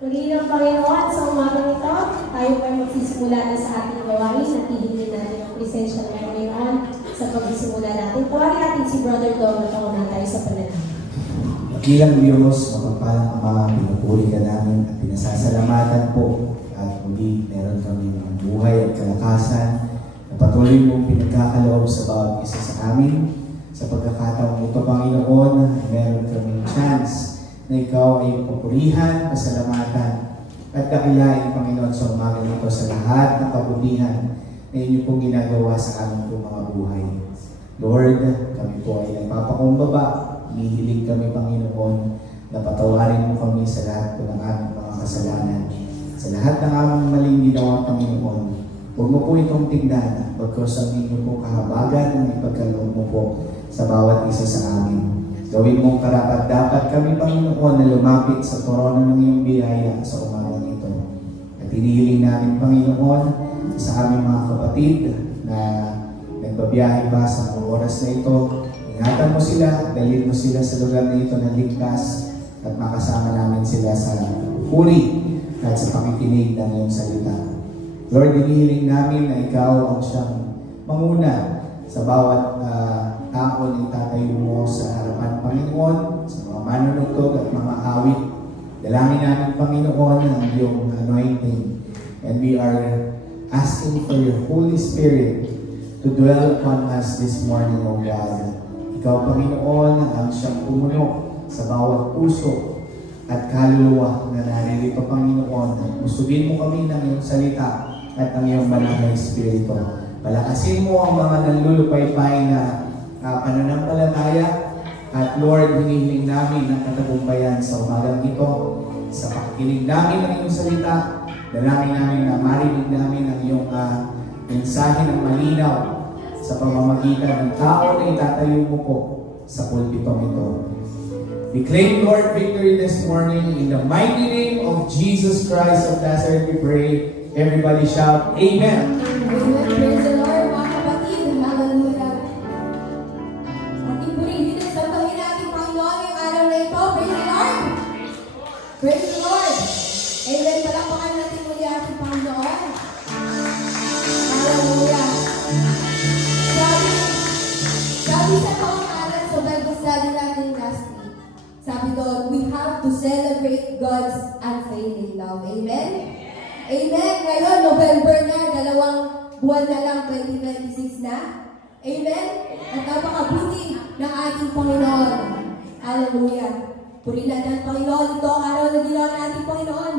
Muli ng Panginoon, sa umagang ito, tayo ay magsisimula na sa ating gawain at hihingin natin ang presensya ng Panginoon sa pagsisimula natin. Tawagin natin si Brother Dom at ako na tayo sa panalangin. Makilang Diyos, mapagpalang Ama, pinupuri ka namin at pinasasalamatan po at muli meron kami ng buhay at kalakasan na patuloy mong pinagkakaloob sa bawat isa sa amin. Sa pagkakataong ito, Panginoon, meron kaming chance na ikaw ay papurihan, pasalamatan, at dakilain, Panginoon, sa umaga nito sa lahat ng kabutihan na inyo pong ginagawa sa aming pong mga buhay. Lord, kami po ay nagpapakumbaba, humihilig kami, Panginoon, na patawarin mo kami sa lahat po ng aming mga kasalanan. Sa lahat ng aming maling ginawa, Panginoon, huwag mo po itong tingnan, bagkus ang inyo po kahabagan ng ipagkaloob mo po sa bawat isa sa amin. Gawin mong karapat-dapat kami, Panginoon, na lumapit sa trono ng iyong biyaya sa umagang ito. At hinihiling namin, Panginoon, sa aming mga kapatid na nagbabiyahe pa sa mga oras na ito, ingatan mo sila, dalhin mo sila sa lugar na ito na ligtas at makasama namin sila sa puri at sa pakikinig ng iyong salita. Lord, hinihiling namin na ikaw ang siyang manguna sa bawat tao na itatayo mo sa harapan, Panginoon, sa mga manunugtog at mga awit. Dalangin namin, Panginoon, ang iyong anointing. And we are asking for your Holy Spirit to dwell upon us this morning, O God. Ikaw, Panginoon, ang siyang pumuno sa bawat puso at kaluluwa na naririto, Panginoon. Usugin mo kami ng iyong salita at ng iyong banal na Espiritu. Palakasin mo ang mga nanlulupaypay na pananampalataya at Lord, hinihiling namin ang katagumpayan sa umagang ito, sa pakikinig namin ng iyong salita, dalangin namin na marinig namin ang iyong mensahe ng malinaw sa pamamagitan ng tao na itatayo mo po sa pulpitong ito. We claim, Lord, victory this morning in the mighty name of Jesus Christ of Nazareth, we pray. Everybody shout, Amen. Amen. Praise the Lord, mga kapatid. Hallelujah. Ating purihin at santahin natin, Panginoon, yung araw na ito. Praise the Lord. Praise the Lord. Amen. Palakpakan natin muli ating Panginoon. Hallelujah. Sabi sa pangalan sa Bible study natin last week, sabi doon, we have to celebrate God's unfailing love. Amen? Amen. Ngayon, November na, 2 buwan na lang, 2026 na. Amen? At napakabuti ng ating Panginoon. Hallelujah. Purihin natin ang Panginoon. Ito ang araw na ginawa ng ating Panginoon.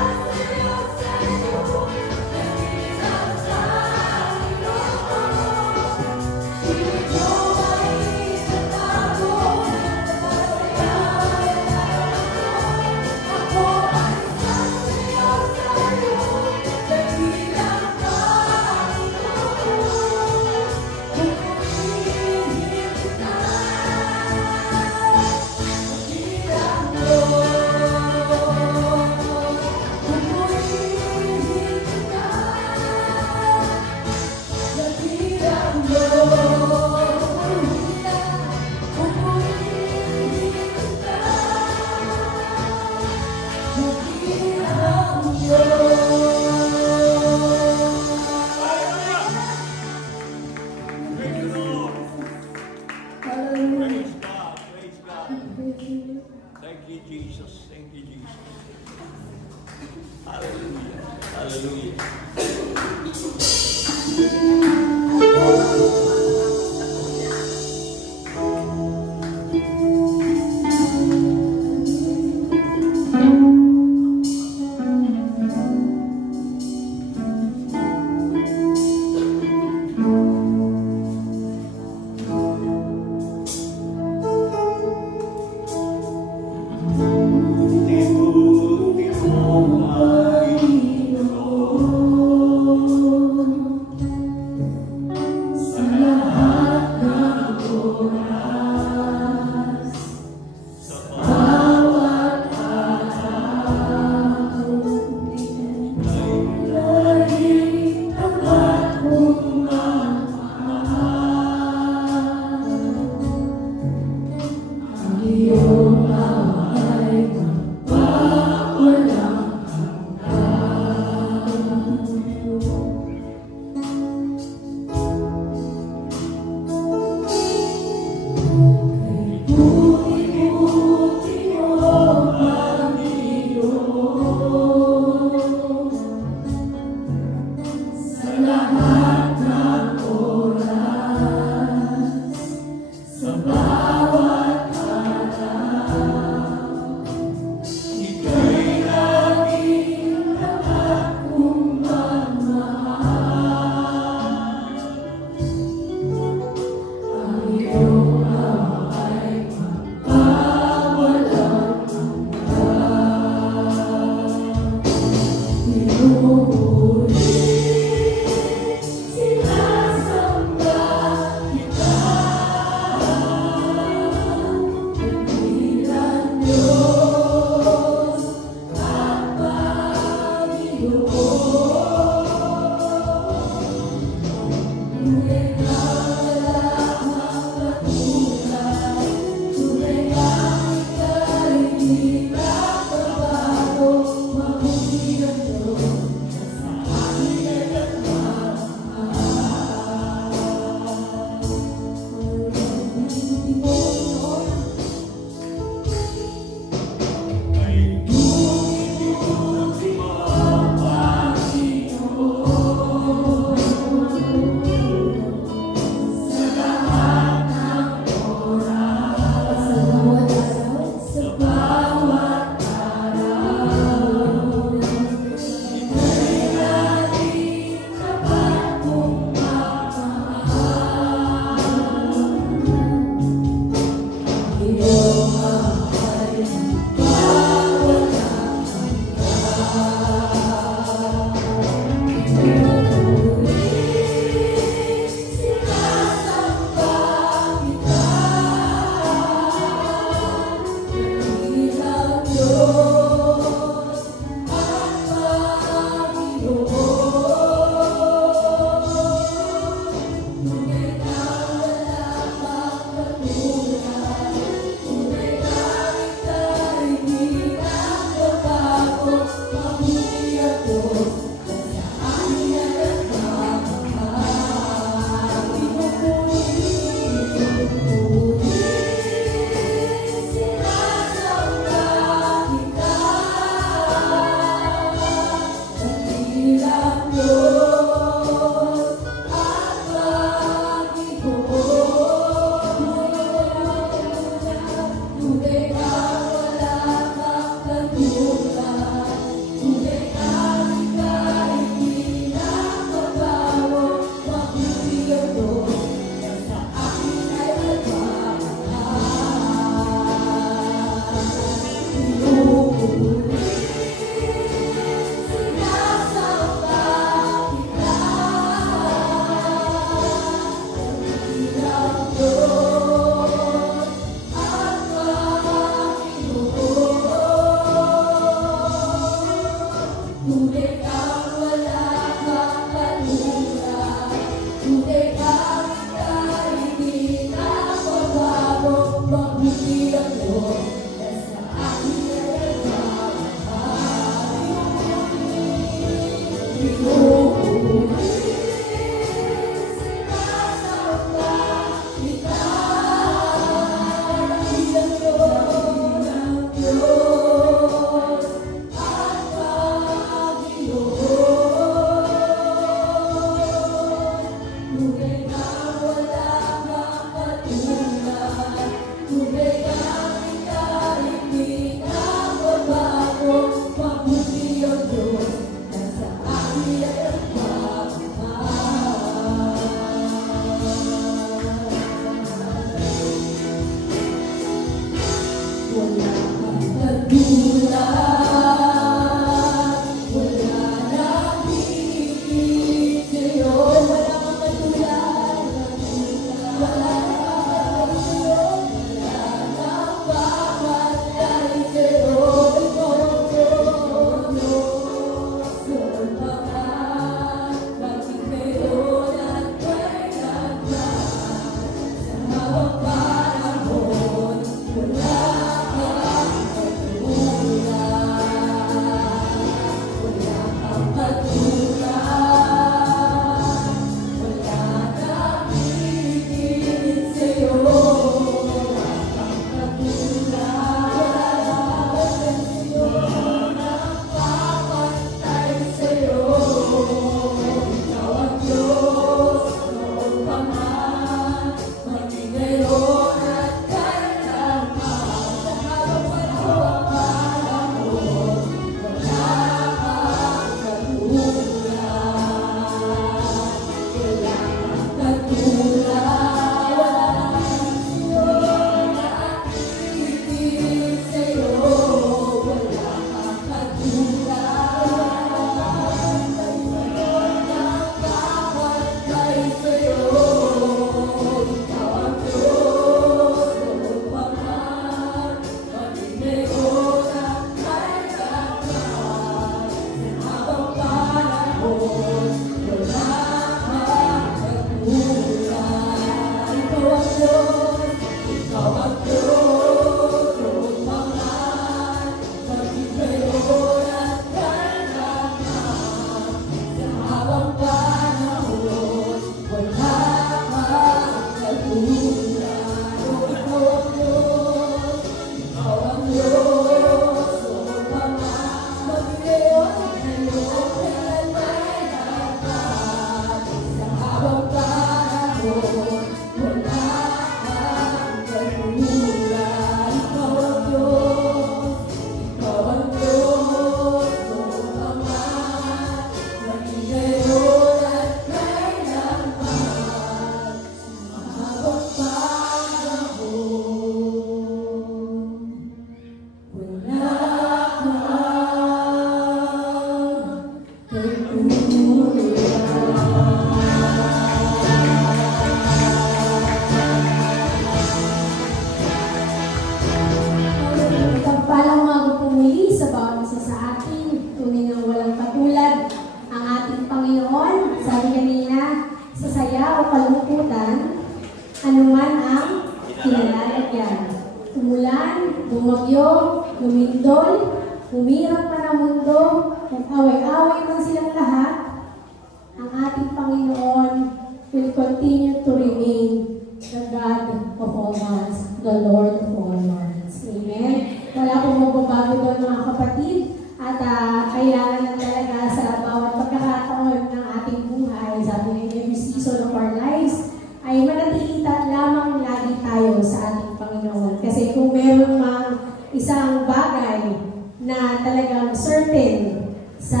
na talagang certain sa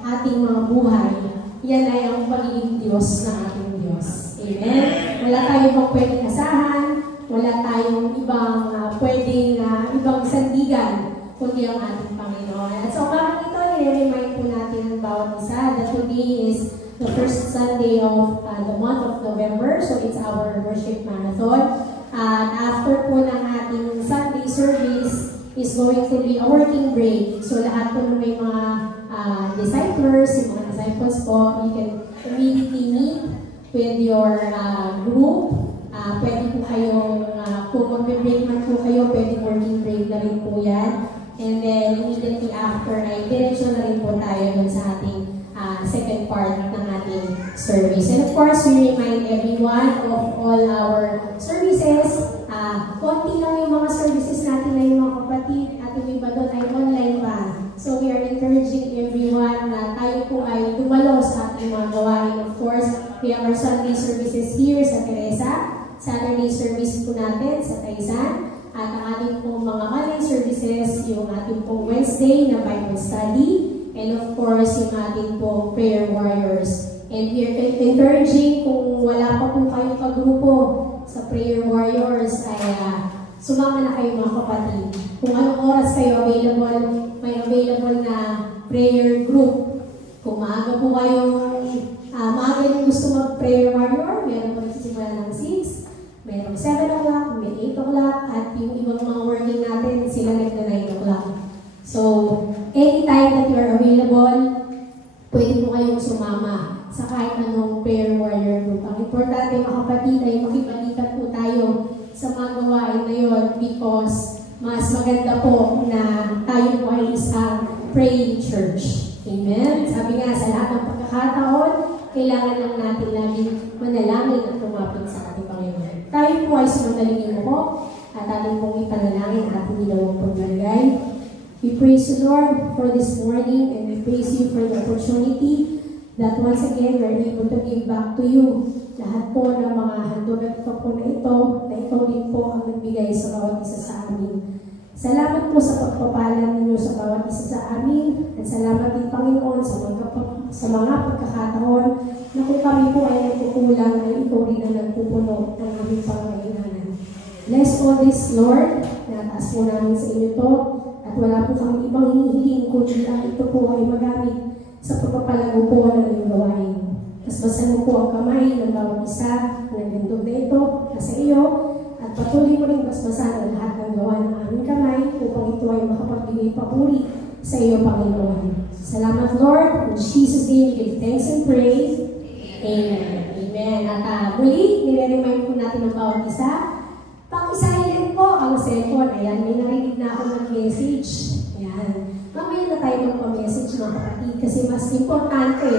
ating mga buhay, yan ay ang pagiging Diyos ng ating Diyos. Amen? Wala tayong ibang pwedeng asahan, wala tayong ibang ibang sandigan, kundi ang ating Panginoon. At so, bakit ito, nire-remind po natin ang bawat isa that today is the first Sunday of the month of November, so it's our worship marathon. At after po ng ating Sunday service is going to be a working break. So lahat po ng may mga disciples, yung mga disciples po, you can immediately meet with your group. Pwede po kayong, kung mag-break man po kayo, pwede working break na rin po yan. And then immediately after ay diretso na rin po tayo dun sa ating second part ng ating service. And of course, we remind everyone of all our services. Konti lang yung mga services natin na yung mga kapatid at yung iba doon ay online pa. So we are encouraging everyone na tayo po ay dumalo sa ating mga gawain. Of course, we have our Sunday services here sa Teresa, Saturday service po natin sa Taisan, at ang ating pong mga online services, yung ating pong Wednesday na Bible study, and of course, yung ating pong prayer warriors. And we are encouraging kung wala pa po kayong kagrupo sa prayer warriors, ay sumama na kayo mga kapatid. Kung anong oras kayo available, may available na prayer group. Kung maaga po kayong maaga yung gusto mag-prayer warrior, meron po nagsisimula ng 6, merong 7 o'clock, may 8 o'clock, at yung ibang mga working natin, sila nagna 9 o'clock. So, anytime that you are available, pwede po kayong sumama sa kahit anong prayer warrior group. Ang importante mga kapatid ay makipalikat po tayo sa mga gawain na yun because mas maganda po na tayo po ay isang praying church. Amen? Sabi nga, sa lahat ng pagkakataon, kailangan lang natin laging manalangin at tumapit sa ating Panginoon. Tayo po ay sumanalingin mo at ating pong ipanalangin at ating ginawang pagbalagay. We praise you, Lord, for this morning, and we praise you for the opportunity that once again we're able to give back to you lahat po ng mga handog at ito po na ikaw din po ang nagbigay sa bawat isa sa amin. Salamat po sa pagpapala ninyo sa bawat isa sa amin, at salamat din Panginoon sa mga pagkakataon na kung kami po ay nagkukulang ay ikaw rin ang nagpupuno ng aming pangangailangan. Bless all this, Lord, nataas po namin sa inyo to, at wala po kami ibang hinihiling kundi lang ito po ay magamit sa pagpapalago po ng iyong gawain. Basbasan mo po ang kamay ng bawat isa ng gandog na ito nasa iyo, at patuloy mo rin basbasan ang lahat ng gawa ng aming kamay upang ito ay makapagbigay papuri sa iyo, Panginoon. Salamat, Lord. In Jesus' name, we give thanks and praise. Amen. Amen. At muli, nire-remind po natin ang bawat isa. Pag-isahin po ang cellphone. Ayan, may narinig na ako ng message. Ayan. Mamaya na tayo magpa-message mga kapatid kasi mas importante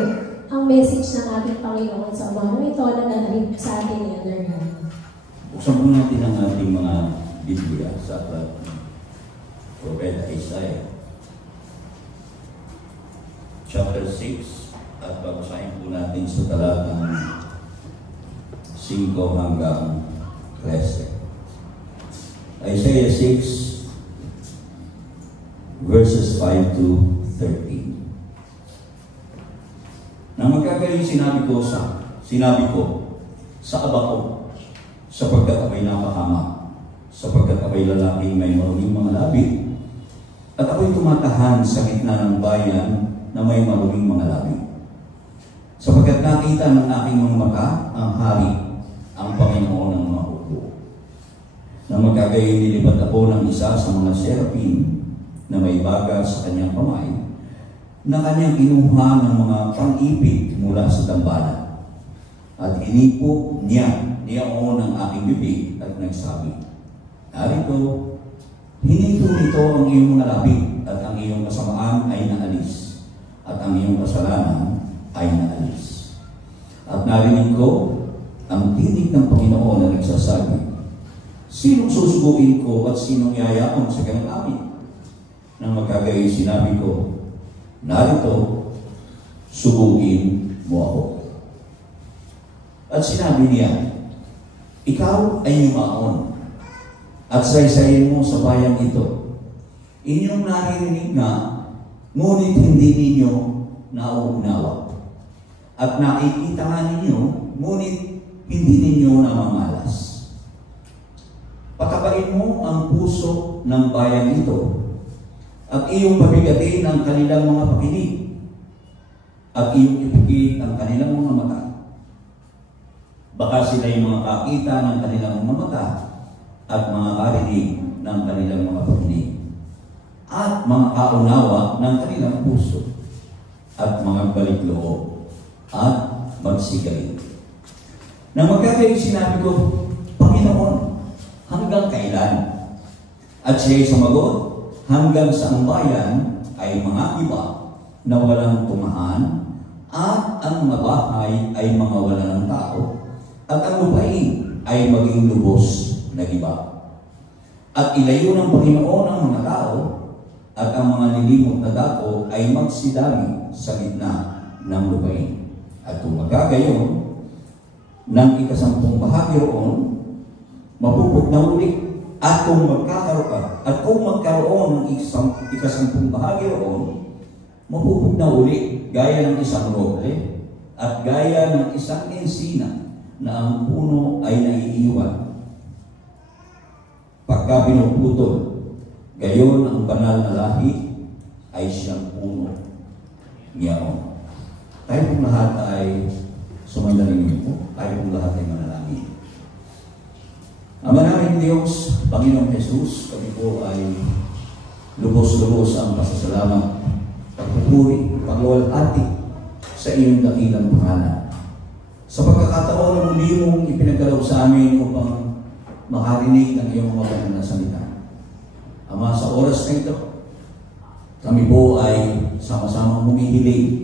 ang message ng ating Panginoon sa umaga ito na nanalig sa atin ni Elder Gary. Buksan po natin ang ating mga Biblia sa Propeta Isaiah. Chapter 6 at babasahin po natin sa talatang 5 hanggang 13. Isaiah 6 verses 5 to 13. Nang magkagayon sinabi ko sa aba ko, sapagkat ako'y napakama, sapagkat ako'y lalaking may maruming mga labi, at ako'y tumatahan sa gitna ng bayan na may maruming mga labi. Sapagkat nakita ng aking mga mata ang hari, ang Panginoon ng mga hukbo. Nang magkagayon nilipat ako ng isa sa mga seraphim na may baga sa kanyang kamay, na kanyang kinuha ng mga pang-ipit mula sa tambalan. At inipo niya ang aking bibig at nagsabi, narito, hininto nito ang iyong mga labi at ang iyong kasamaan ay naalis at ang iyong kasalanan ay naalis. At narinig ko ang tinig ng Panginoon na nagsasabi, sinong susuguin ko at sinong yayakon sa kanyang amin? Nang magkagayon sinabi ko, narito, suguin mo ako. At sinabi niya, ikaw ay yumaon at saysayin mo sa bayang ito. Inyong naririnig nga, ngunit hindi ninyo nauunawa. At nakikita nga ninyo, ngunit hindi ninyo namamalas. Patabain mo ang puso ng bayang ito at iyong pabigatin ang kanilang mga pakinig at iyong ipigit ang kanilang mga mata. Baka sila'y mga kakita ng kanilang mga mata at mga karinig ng kanilang mga pakinig at mga kaunawa ng kanilang puso at mga balikloob at magsigay. Nang magkagayon sinabi ko, Panginoon, hanggang kailan? At siya'y sumagot, hanggang sa ang bayan ay mga iba na walang tumahan at ang mga bahay ay mga wala ng tao at ang lupain ay maging lubos na giba. At ilayo ng Panginoon ang mga tao at ang mga nilimot na dako ay magsidami sa gitna ng lupain. At kung magkagayon, ng 10 bahagi roon, mapuput na ulit. At kung magkaroon ng 10 bahagi roon, mapuput na ulit gaya ng isang roble at gaya ng isang ensina na ang puno ay naiiwan. Pagka pinuputol, gayon ang banal na lahi ay siyang puno niyaon. Tayo pong lahat ay sumandaling po. Tayo pong lahat ay manalangin. Ama namin Diyos, Panginoong Jesus, kami po ay lubos-lubos ang pasasalamat, pagpupuri, pagluwalhati sa iyong dakilang pangalan. Sa pagkakataon na muli mong ipinagdalaw sa amin upang makarinig ng iyong mga banal na salita. Ama, sa oras na ito, kami po ay sama-sama humihiling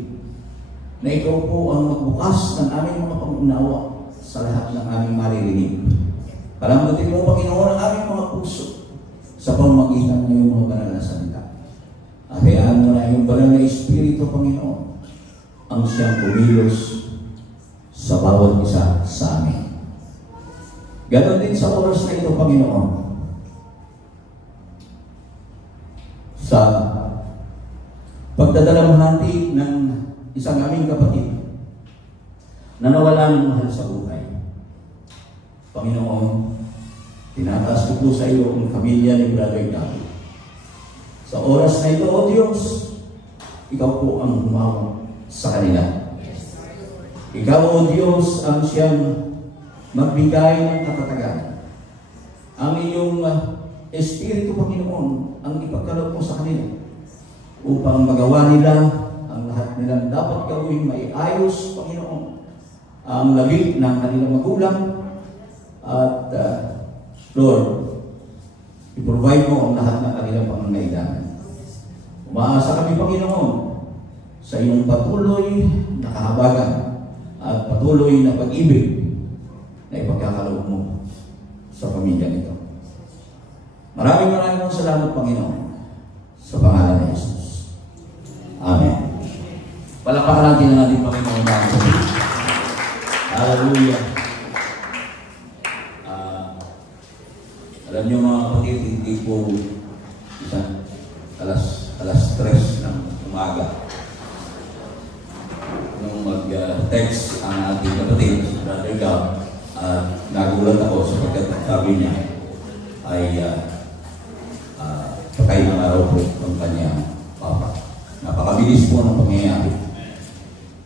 na ikaw po ang magbukas ng aming mga pangunawa sa lahat ng aming maririnig. Palambutin mo, Panginoon, ang aming mga puso sa pamamagitan ng iyong mga banal na salita. Hayaan mo na iyong banal na Espiritu, Panginoon, ang siyang kumilos sa bawat isa sa amin. Ganon din sa oras na ito, Panginoon, sa pagdadalamhati ng isang aming kapatid na nawala ng mahal sa buhay. Panginoon, tinataas ko po sa iyo ang pamilya ni Brother David. Sa oras na ito, O Diyos, ikaw po ang humawak sa kanila. Ikaw, O Diyos, ang siyang magbigay ng katatagan. Ang iyong Espiritu, Panginoon, ang ipagkaloob mo sa kanila upang magawa nila ang lahat nilang dapat gawin may ayos, Panginoon, ang labi ng kanilang magulang at Lord, i-provide mo ang lahat ng kanilang pangangailangan. Umaasa kami, Panginoon, sa iyong patuloy na kahabagan at patuloy na pag-ibig na ipagkakaloob mo sa pamilya nito. Maraming salamat, Panginoon, sa pangalan ni Jesus. Amen. Palakpakan natin ang ating Panginoon na sa Diyos. Hallelujah. Alam niyo mga kapatid, hindi po alas 3 ng umaga nung mag-text ang ating kapatid, si Brother Gab, nagulat ako sapagkat sabi niya ay patay ng araw po ng kanyang papa. Napakabilis po ng pangyayari.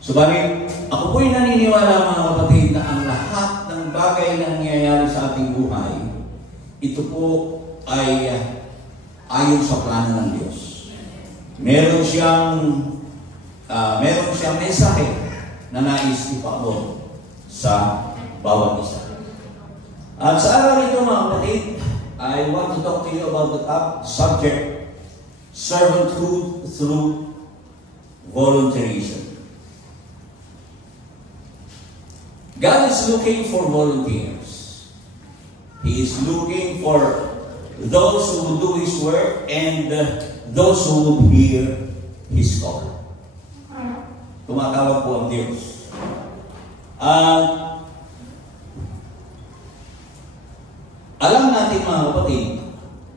Subalit, ako po'y naniniwala mga kapatid na ang lahat ng bagay na nangyayari sa ating buhay, ito po ay ayon sa plano ng Diyos. Meron siyang mensahe na nais ipaabot sa bawat isa. At sa araw nito mga kapatid, I want to talk to you about the top subject, servanthood through volunteerism. God is looking for volunteers. He is looking for those who will do His work and those who will hear His call. Tumatawag po ang Diyos. Alam natin mga kapatid,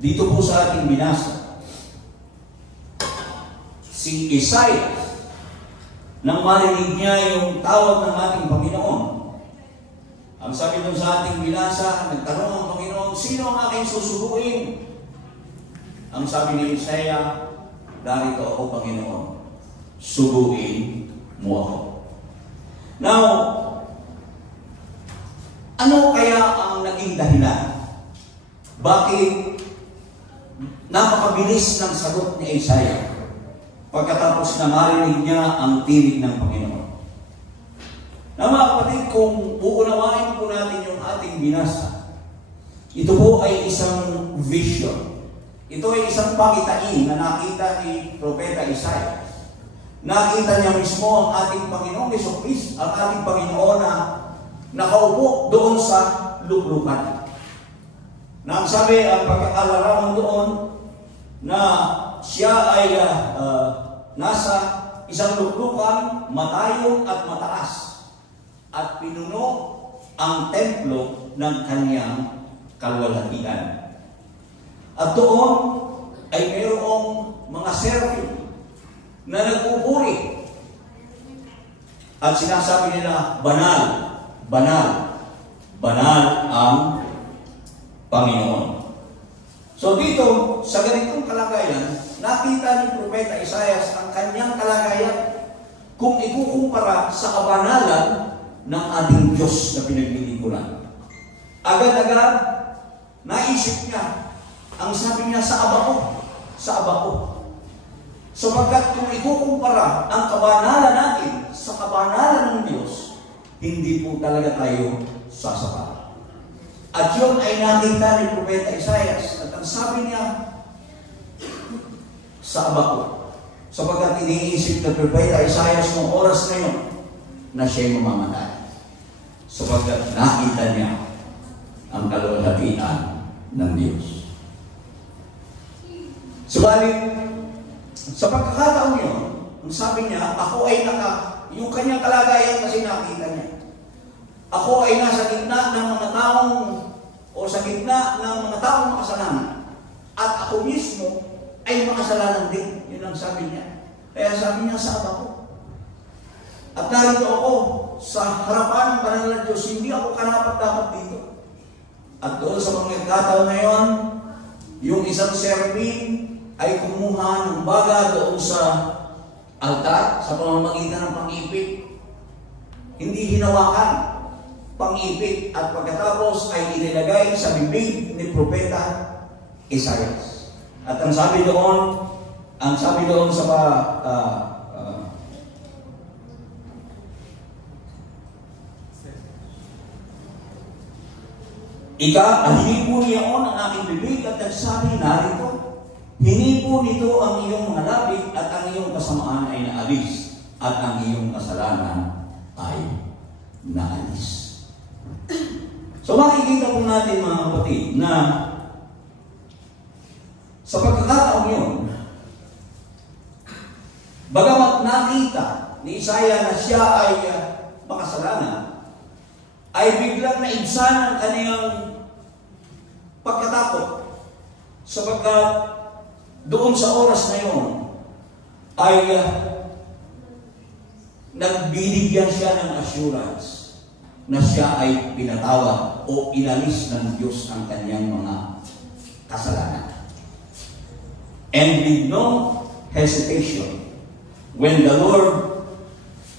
dito po sa ating binasa, si Isaiah, nang marinig niya yung tawag ng ating Panginoon, ang sabi doon sa ating binasa, nagtanong ang Panginoon, sino ang aking susubuin? Ang sabi ni Isaiah, darito ako, Panginoon, subuin mo ako. Now, ano kaya ang naging dahilan? Bakit napakabilis ng sagot ni Isaiah pagkatapos na marinig niya ang tinig ng Panginoon? Na mga kapatid, kung uunawain po natin yung ating binasa, ito po ay isang vision. Ito ay isang pakitain na nakita ni Propeta Isaiah. Nakita niya mismo ang ating Panginoon, Jesucristo, ang ating Panginoon na nakaupo doon sa luklukan. Na ang sabi, ang pagkakalarawan doon, na siya ay nasa isang luklukan, matayong at mataas, at pinuno ang templo ng kanyang kalwalhatian. At doon ay mayroong mga seraphim na nagpupuri. At sinasabi nila, banal, banal, banal ang Panginoon. So dito, sa ganitong kalagayan, nakita ni Propeta Isaiah ang kanyang kalagayan kung ikukumpara sa kabanalan ng ating Diyos na pinaglilingkuran. Agad-agad, naisip niya, ang sabi niya sa abako. Sapagkat kung ikukumpara ang kabanalan natin sa kabanalan ng Diyos, hindi po talaga tayo sasapat. At yun ay nakita ni Propeta Isaiah. At ang sabi niya, sa abako. Sapagkat iniisip na Propeta Isaiah noong oras na yun, na siya'y mamamatay. Sapagkat nakita niya ang kalwalhatian ng Diyos. Subalit, sa pagkakataon yun, ang sabi niya, ako ay yung kanyang kalagayan kasi nakita niya. Ako ay nasa gitna ng mga taong, o sa gitna ng mga taong makasalanan. At ako mismo ay makasalanan din. Yun ang sabi niya. Kaya sabi niya, sa abako. At narito ako sa harapan ng banal na Diyos, hindi ako karapat-dapat dito. At doon sa mga kataon na yun, yung isang seraphim ay kumuha ng baga doon sa altar, sa pamamagitan ng pang-ipit. Hindi hinawakan, pang-ipit. At pagkatapos ay inilagay sa bibig ni Propeta Isaiah. At ang sabi doon sa hinipo niyaon ang aking bibig at nagsabi, narito, hinipo nito ang iyong mga labi at ang iyong kasamaan ay naalis at ang iyong kasalanan ay naalis. So makikita po natin mga kapatid na sa pagkakataon yun, bagamat nakita ni Isaiah na siya ay makasalanan, ay biglang naibsan ang kaniyang pagkatakot. Sapagkat doon sa oras na yun, ay nagbinigyan siya ng assurance na siya ay pinatawad o inalis ng Diyos ang kanyang mga kasalanan. And with no hesitation, when the Lord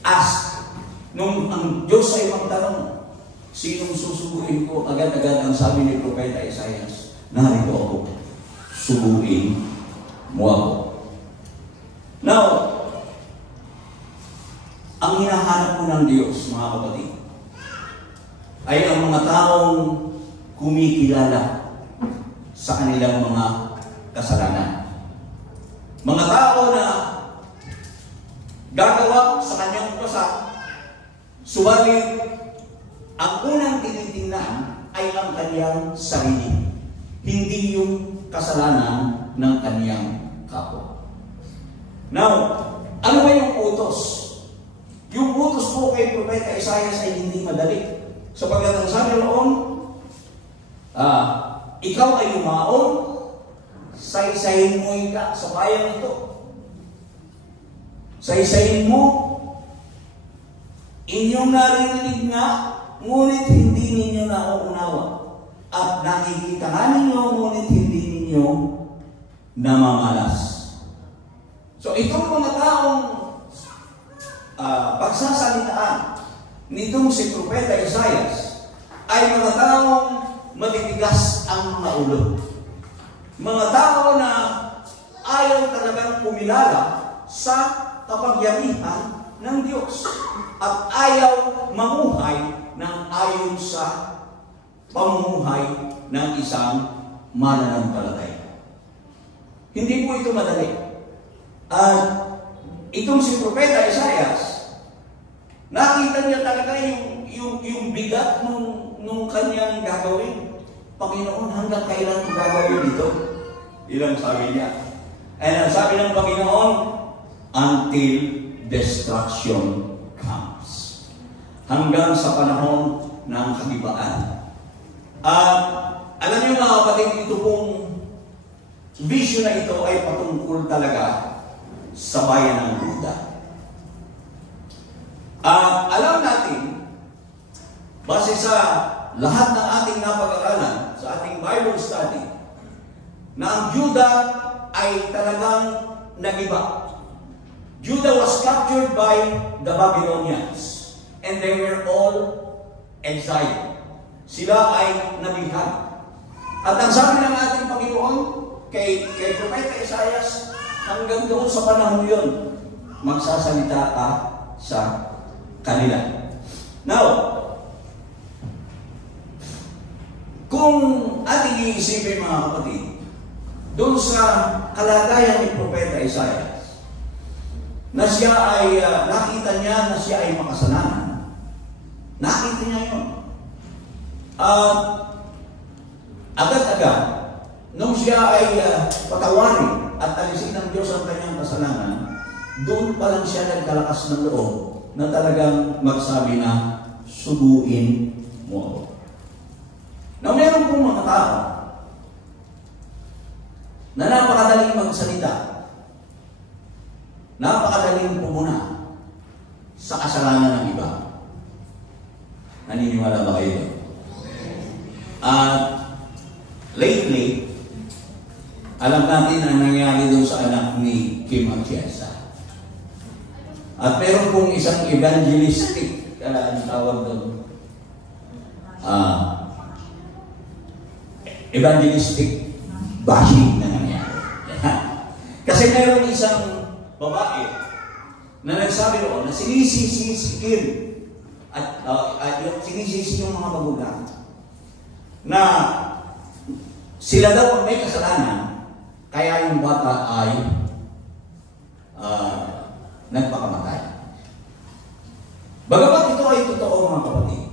asked, nung ang Diyos ay magtanong, sinong susubuin ko? Agad-agad ang sabi ni Propeta Isaiah, narito ako, subuin mo ako. Now, ang hinahanap po ng Diyos, mga kapatid, ay ang mga taong kumikilala sa kanilang mga kasalanan. Mga tao na gagawa sa kanyang wasak, subalit ang unang tinitingnan ay ang kanyang sarili, hindi yung kasalanan ng kanyang kapwa. Now, ano ba yung utos? Yung utos po kay Propeta Isaiah ay hindi madali. Sapagkat ang sabi roon, ikaw ay yumaon, saysayin mo ka sa bayang ito. Saysayin mo, inyong narinig nga, ngunit hindi ninyo nauunawa. At nakikita nga ninyo, ngunit hindi ninyo namamalas. So itong mga taong pagsasalitaan nitong si Propeta Isaias ay mga taong matitigas ang mga ulo. Mga tao na ayaw talagang pumilala sa kapangyarihan ng Diyos at ayaw mamuhay ng ayon sa pamumuhay ng isang mananampalataya. Hindi po ito madali. At itong si Propeta Isaias, nakita niya talaga yung bigat nung kanyang gagawin. Panginoon, hanggang kailan ko gagawin ito? Ilang sabi niya. And ang sabi ng Panginoon, until destruction comes. Hanggang sa panahon ng kagibaan. At alam niyo mga kapatid, ito pong vision na ito ay patungkol talaga sa bayan ng Juda. Alam natin, base sa lahat ng ating napag-aralan, sa ating Bible study, na ang Juda ay talagang nagiba. Judah was captured by the Babylonians and they were all exiled. Sila ay nabihag. At ang sabi ng ating Panginoon kay Propeta Isaias, hanggang doon sa panahon yun, magsasalita ka sa kanila. Now, kung ating iisipin mga kapatid, doon sa kalagayan ni Propeta Isaias, na siya ay, nakita niya na siya ay makasalanan. Nakita niya yun. Agad-agad, nung siya ay patawarin at alisin ng Diyos ang kanyang kasalanan, doon pa lang siya nagkalakas ng loob na talagang magsabi na, subuin mo ako. Now, meron pong mga tao na napakadaling magsalita, napakadaling pumuna sa kasalanan ng iba. Naniniwala ba kayo? Lately, alam natin ang nangyari doon sa anak ni Kim Atienza. At meron pong isang evangelistic, tawag doon, evangelistic bashing na nangyari. Kasi meron isang babae na nagsabi roon na sinisisi si Kim at sinisisi yung mga magulang na sila daw ang may kasalanan kaya yung bata ay nagpakamatay. Bagamat ito ay totoo mga kapatid,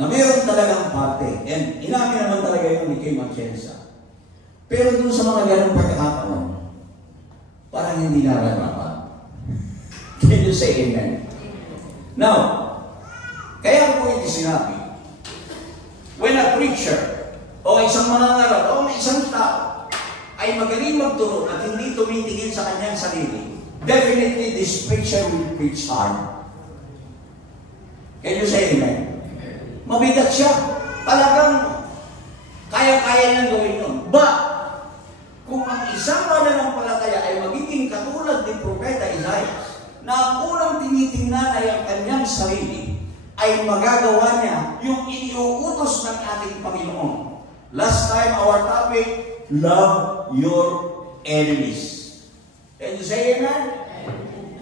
na meron talagang parte, and inamin naman talaga yun ni Kim Atienza. Pero dun sa mga ganong pagkakataon, parang hindi nararapat. Can you say amen? Now, kaya ko ito sinabi, when a preacher, o isang manangaral, o isang tao, ay magaling magturo at hindi tumitingin sa kanyang sarili, definitely this preacher will preach hard. Can you say amen? Mabigat siya. Talagang kaya-kaya niyang gawin yun. But, kung ang isang mananampalataya ay magiging katulad ni Propeta Isaias, na ang unang tinitingnan ay ang kanyang sarili, ay magagawa niya yung iniuutos ng ating Panginoon. Last time, our topic, love your enemies. Can you say amen?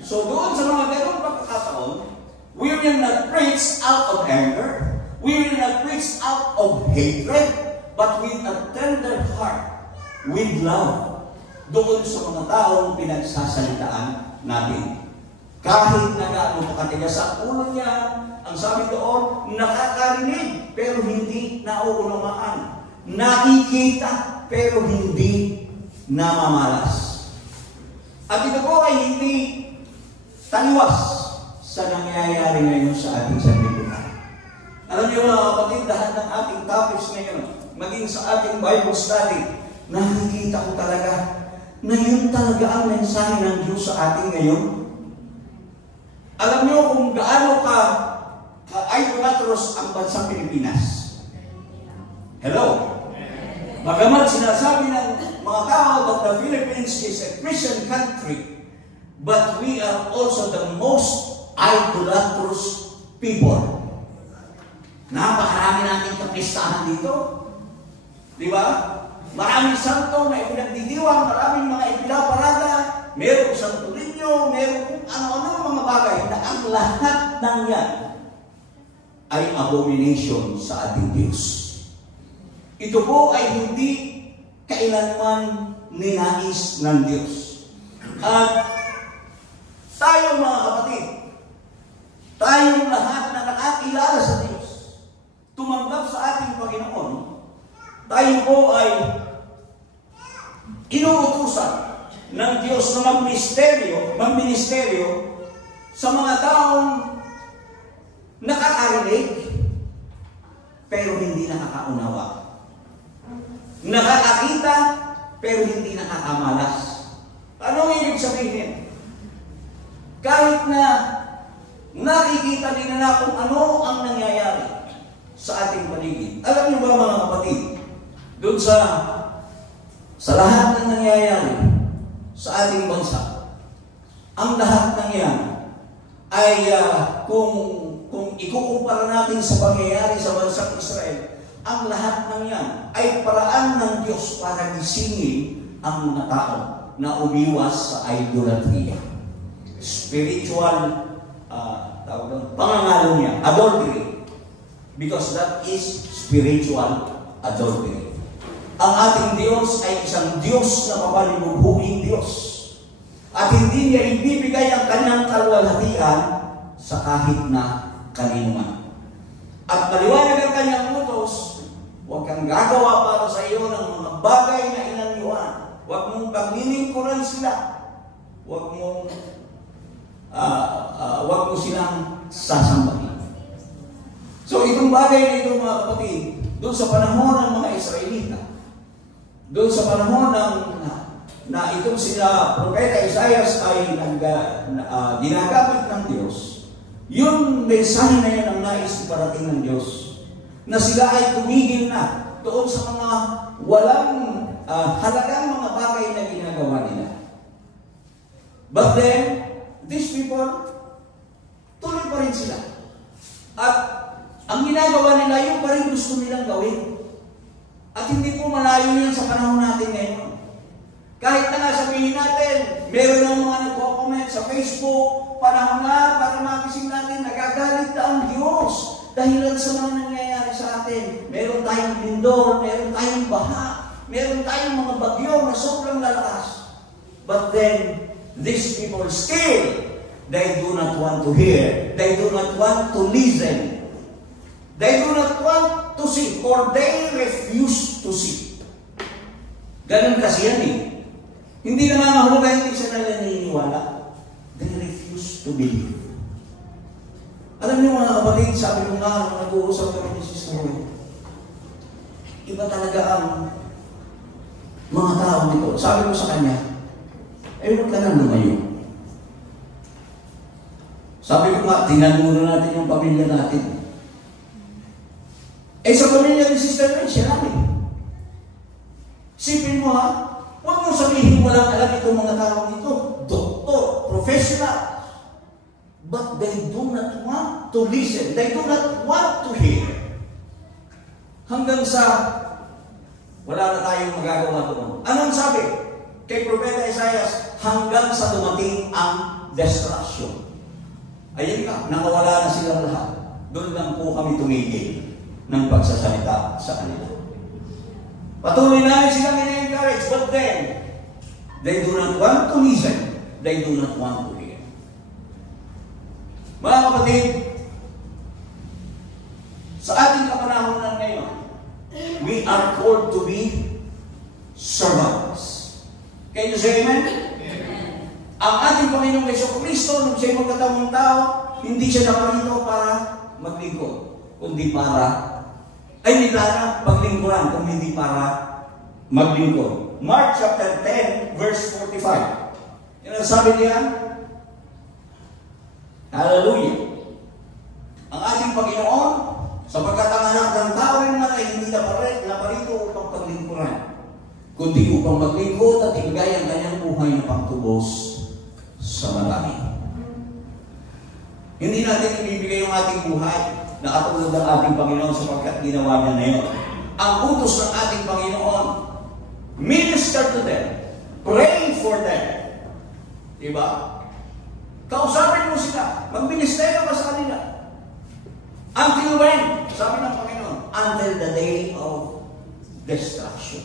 So doon sa mga ganong pagkakataon, we will not preach out of anger, we will not preach out of hatred, but with a tender heart, with love, doon sa mga taong pinagsasalitaan natin. Kahit na gaano pakatigas sa ulo niya, ang sabi doon, nakakarinig, pero hindi nauunawaan. Nakikita, pero hindi namamalas. At ito po ay hindi taliwas sa nangyayari ngayon sa ating sanlibutan. Alam niyo mga kapatid, lahat ng ating topics ngayon, maging sa ating Bible study, nakikita ko talaga na yun talaga ang mensahe ng Diyos sa atin ngayon? Alam niyo kung gaano ka-idolatrous ang bansang Pilipinas. Hello? Bagamat sinasabi ng mga tao that the Philippines is a Christian country, but we are also the most idolatrous people. Napakarami nating kapistahan dito. Di ba? Maraming santo na ipinagdidiwang, maraming mga ipinaparada, merong Santo Niño, merong kung ano-ano mga bagay na ang lahat ng yan ay abomination sa ating Diyos. Ito po ay hindi kailanman ninais ng Diyos. At tayo mga kapatid, tayong lahat na nakakilala sa Diyos, tumanggap sa ating Panginoon, tayo po ay inuutusan ng Diyos na magministeryo sa mga taong nakakarinig pero hindi nakakaunawa. Nakakakita pero hindi nakakamalas. Anong ibig sabihin? Kahit na nakikita din na kung ano ang nangyayari sa ating paligid. Alam niyo ba mga kapatid, doon sa lahat ng nangyayari sa ating bansa, ang lahat ng yan ay kung ikukumpara natin sa pangyayari sa bansang Israel, ang lahat ng yan ay paraan ng Diyos para gisingin ang mga tao na umiwas sa idolatria. Spiritual pangangalo niya, adultery. Because that is spiritual adultery. Ang ating Diyos ay isang Diyos na mapalibubuing Diyos. At hindi niya ibibigay ang kanyang kalwalhatian sa kahit na kaninuman. At maliwanag ang kanyang utos, huwag kang gagawa para sa iyo ng mga bagay na inanyuan. Huwag mong pagniningkuran sila. Huwag mo silang sasambahin. So itong bagay na ito mga kapatid, doon sa panahon ng mga Israelita, doon sa panahon na itong sila Propeta Isaias ay ginagamit ng Diyos, yung mensahe na yan ang nais iparating ng Diyos, na sila ay tumigil na doon sa mga walang halagang mga bagay na ginagawa nila. But then, these people, tuloy pa rin sila. At ang ginagawa nila, yung pa rin gusto nilang gawin. At hindi po malayo yan sa panahon natin ngayon. Kahit na nga sabihin natin, meron ng mga nagko-comment sa Facebook, panahon na para magising natin, nagagalit na ang Diyos dahilan sa mga nangyayari sa atin. Meron tayong lindol, meron tayong baha, meron tayong mga bagyo na sobrang lalakas. But then, these people still, they do not want to hear. They do not want to listen. They do not want to see, or they refuse to see. Ganun kasi yan eh. Hindi na mahalaga, hindi siya naniniwala. They refuse to believe. Alam niyo mga kapatid, sabi ko nga, nung nag-uusap kami ni Sister Roy, iba talaga ang mga tao nito. Sabi ko sa kanya, huwag ka nang lumayo. Sabi ko nga, tingnan muna natin yung pamilya natin. Sa pamilya ni Sister Roy, siya namin. Sipin mo ha, huwag mo sabihin walang alam itong mga tao nito. Doktor, professional. But they do not want to listen. They do not want to hear. Hanggang sa wala na tayong magagawa doon. Anong sabi? Kay Propeta Isaias, hanggang sa dumating ang destruction. Ayun ka, nakawala na silang lahat. Doon lang po kami tumigil ng pagsasalita sa kanila. Patuloy namin silang in-encourage, but then, they do not want to listen. They do not want to hear. Mga kapatid, sa ating kapanahonan ngayon, we are called to be servants. Can you say amen? Amen. Ang ating Panginoong Jesucristo, nung siya'y magkatawang tao, hindi siya naparito para maglingkod, kundi para, hindi para maglingkuran, kung hindi para maglingkod. Mark chapter 10, verse 45. Yung sabi niya, hallelujah. Ang ating Panginoon, sapagkat ang anak ng tao rin man ay hindi naparito upang paglingkuran, kundi upang maglingkod at ibigay ang kanyang buhay na pangtubos sa marami. Hindi natin ibibigay yung ating buhay na katulad ng ating Panginoon sapagkat ginawa niya na yun. Ang utos ng ating Panginoon, minister to them, pray for them. Diba? Kausapin mo sila, magministero ka sa kanila. Until when? Sabi ng Panginoon, until the day of destruction.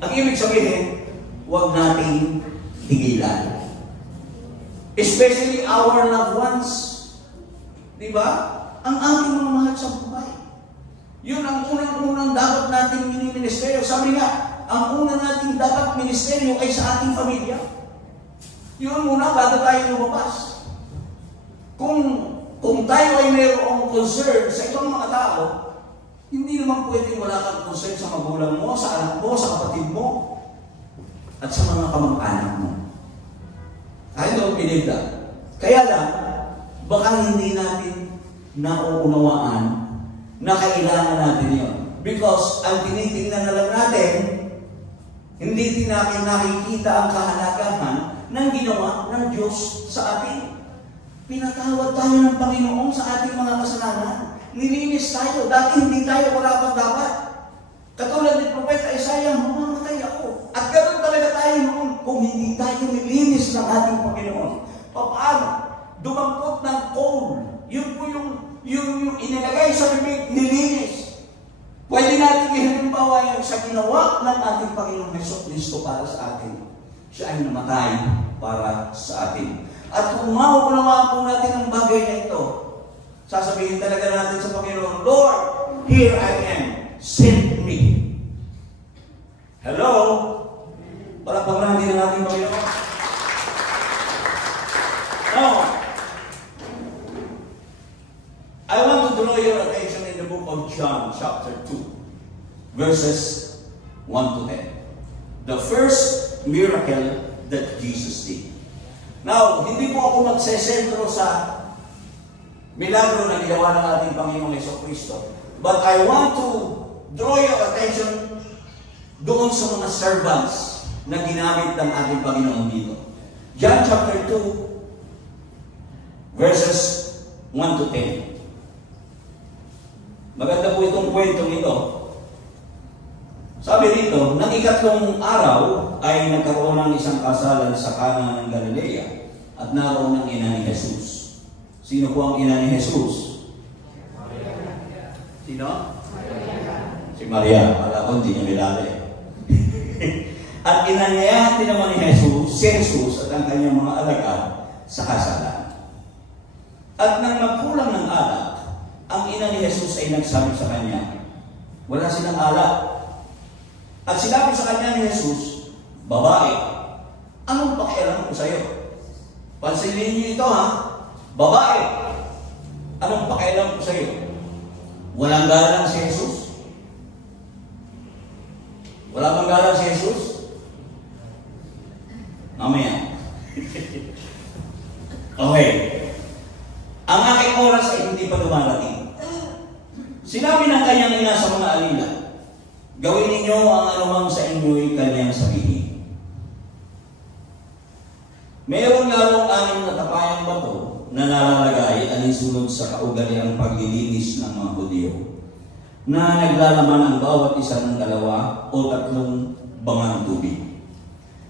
Ang ibig sabihin, huwag nating tigilan. Especially our loved ones. Diba? Ang ating mga mahal sa buhay. Yun ang unang-unang dapat nating miniministeryo. Sabi nga, ang una nating dapat ministeryo ay sa ating pamilya. Yun muna bago tayo lumabas. Kung tayo ay mayroong concern sa ibang mga tao, hindi naman pwedeng wala kang concern sa magulang mo, sa anak mo, sa kapatid mo, at sa mga kamag-anak mo. I don't believe that. Kaya lang, baka hindi natin nauunawaan na kailangan natin yun. Because ang tinitingnan na lang natin, hindi din natin nakikita ang kahalagahan ng ginawa ng Diyos sa atin. Pinatawad tayo ng Panginoon sa ating mga kasalanan. Nilinis tayo. Dati hindi tayo wala dapat. Katulad ni Propeta Isaiah, mamamatay ako. At ganoon talaga tayo noon kung hindi tayo nilinis ng ating Panginoon. Paano? Dumampot ng coal. Yun po yung inilagay sa bibig, nilinis. Pwede natin ihalimbawa yung sa ginawa ng ating Panginoon Jesucristo para sa atin. Siya ay namatay para sa atin. At kung mauunawaan po natin ang bagay na ito, sasabihin talaga natin sa Panginoon, Lord, here I am. Send me. Hello? Para pagrantin ng ating Panginoon. Now, I want to draw your attention in the book of John, chapter 2, verses 1 to 10. The first miracle that Jesus did. Now, hindi po ako magsesentro sa milagro na ginawa ng ating Panginoong Jesucristo. But I want to draw your attention doon sa mga servants na ginamit ng ating Panginoon dito. John chapter 2, verses 1 to 10. Maganda po itong kwentong ito. Sabi dito, nang ikatlong araw ay nagkaroon ng isang kasalan sa Cana ng Galilea at naroon ang ina ni Jesus. Sino po ang ina ni Jesus? Sino? Si Maria. Para ko hindi niya milala eh. At inanyayati naman ni Jesus, si Jesus at ang kanyang mga alagad sa kasalan. At nang magkulang ng alak, ang ina ni Jesus ay nagsabi sa kanya, wala silang alak. At sinabi sa kanya ni Jesus, babae, anong pakialam ko sa iyo? Pansinin niyo ito ha, babae, anong pakialam ko sa iyo? Walang galang si Jesus? Wala bang galang si Jesus? Mamaya. Okay. Ang aking oras ay hindi pa dumarating. Sinabi ng kanyang ina sa mga alila, gawin ninyo ang anumang sa inyo'y kanyang sabihin. Mayroon larong 6 na tapayang bato na nalalagay alinsunod sa kaugaliang paglilinis ng mga Hudyo, na naglalaman ang bawat isa ng 2 o 3 bangang tubig.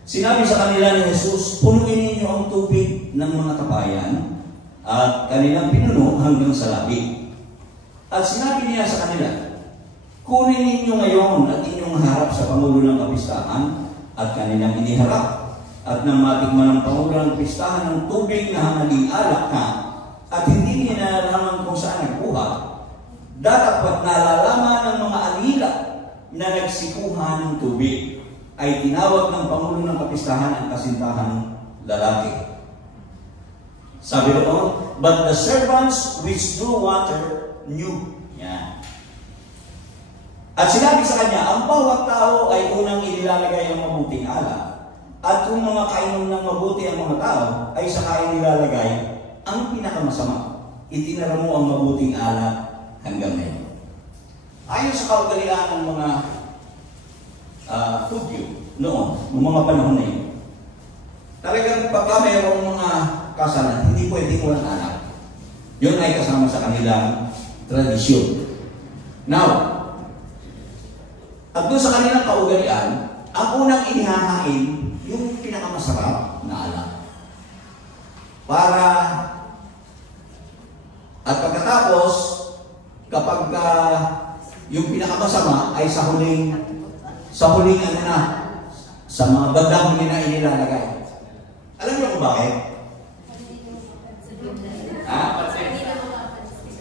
Sinabi sa kanila ni Jesus, punuin ninyo ang tubig ng mga tapayan, at kanilang pinuno hanggang sa labi. At sinabi niya sa kanila, kunin ninyo ngayon at inyong harap sa Pangulo ng Kapistahan, at kanilang iniharap. At nang matikman ng Pangulo ng Kapistahan ng tubig na naging alak na, at hindi niya nalalaman kung saan nagkuha, dapat nalalaman ng mga alila na nagsikuhan ng tubig, ay tinawag ng Pangulo ng Kapistahan ang kasintahang lalaki. Sabi doon, but the servants which drew water knew. Yan. At sinabi sa kanya, ang bawat tao ay unang inilalagay ang mabuting alak. At kung mga kainom ng mabuti ang mga tao, ay saka inilalagay ang pinakamasama. Itinara mo ang mabuting alak hanggang ngayon. Ayon sa kaugalian ng mga Hudyo noon, noong mga panahon na yun, talagang pagka mayroong mga kasalan, hindi pwedeng walang alak. Yun ay kasama sa kanilang tradisyon. Now, at doon sa kanilang kaugalian, ang unang inihahain, yung pinakamasarap na alak. Para, at pagkatapos, kapag yung pinakamasama ay sa huling ano na, sa mga bandang huli na inilalagay. Alam niyo kung bakit? Ha?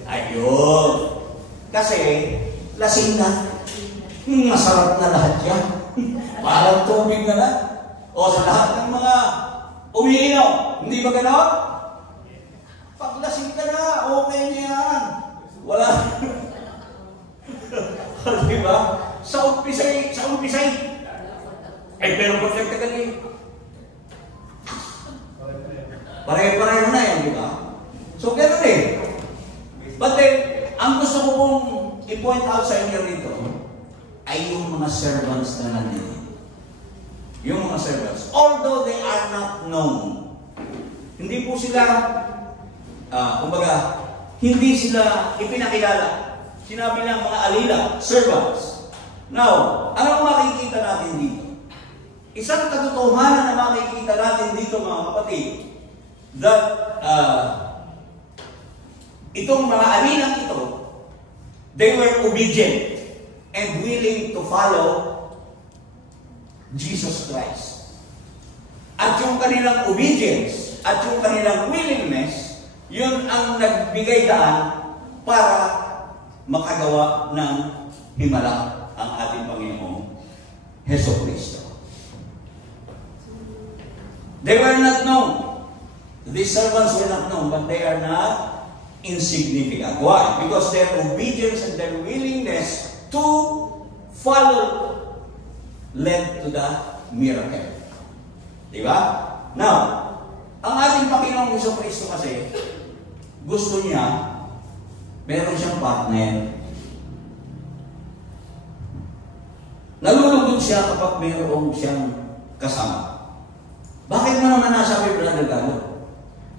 Ayun. Kasi, lasing na. Masarap na lahat yan. Parang tubig na lang. O sa lahat ng mga umiinom. Hindi ba ganon? Pag lasing ka na, okay na yan. Wala. Diba? Sa umpisay. Pero perfect ka rin. Pare-pareho na yan, di ba? So, gano'n eh. But then, ang gusto ko pong i-point out sa inyo rito ay yung mga servants na nandito. Yung mga servants. Although they are not known, hindi po sila, kumbaga, hindi sila ipinakilala. Sinabi lang mga alila, servants. Now, ano makikita natin dito? Isang katotohanan na makikita natin dito, mga kapatid, that itong mga alilang ito, they were obedient and willing to follow Jesus Christ. At yung kanilang obedience at yung kanilang willingness, yun ang nagbigay daan para makagawa ng himala ang ating Panginoong Jesucristo. They were not known. These servants were not known, but they are not insignificant. Why? Because their obedience and their willingness to follow led to the miracle. Diba? Now, ang ating Panginoong Jesucristo kasi, gusto niya, meron siyang partner. Nalulugod siya kapag meron siyang kasama. Bakit mo naman nasabi, Brother Galo?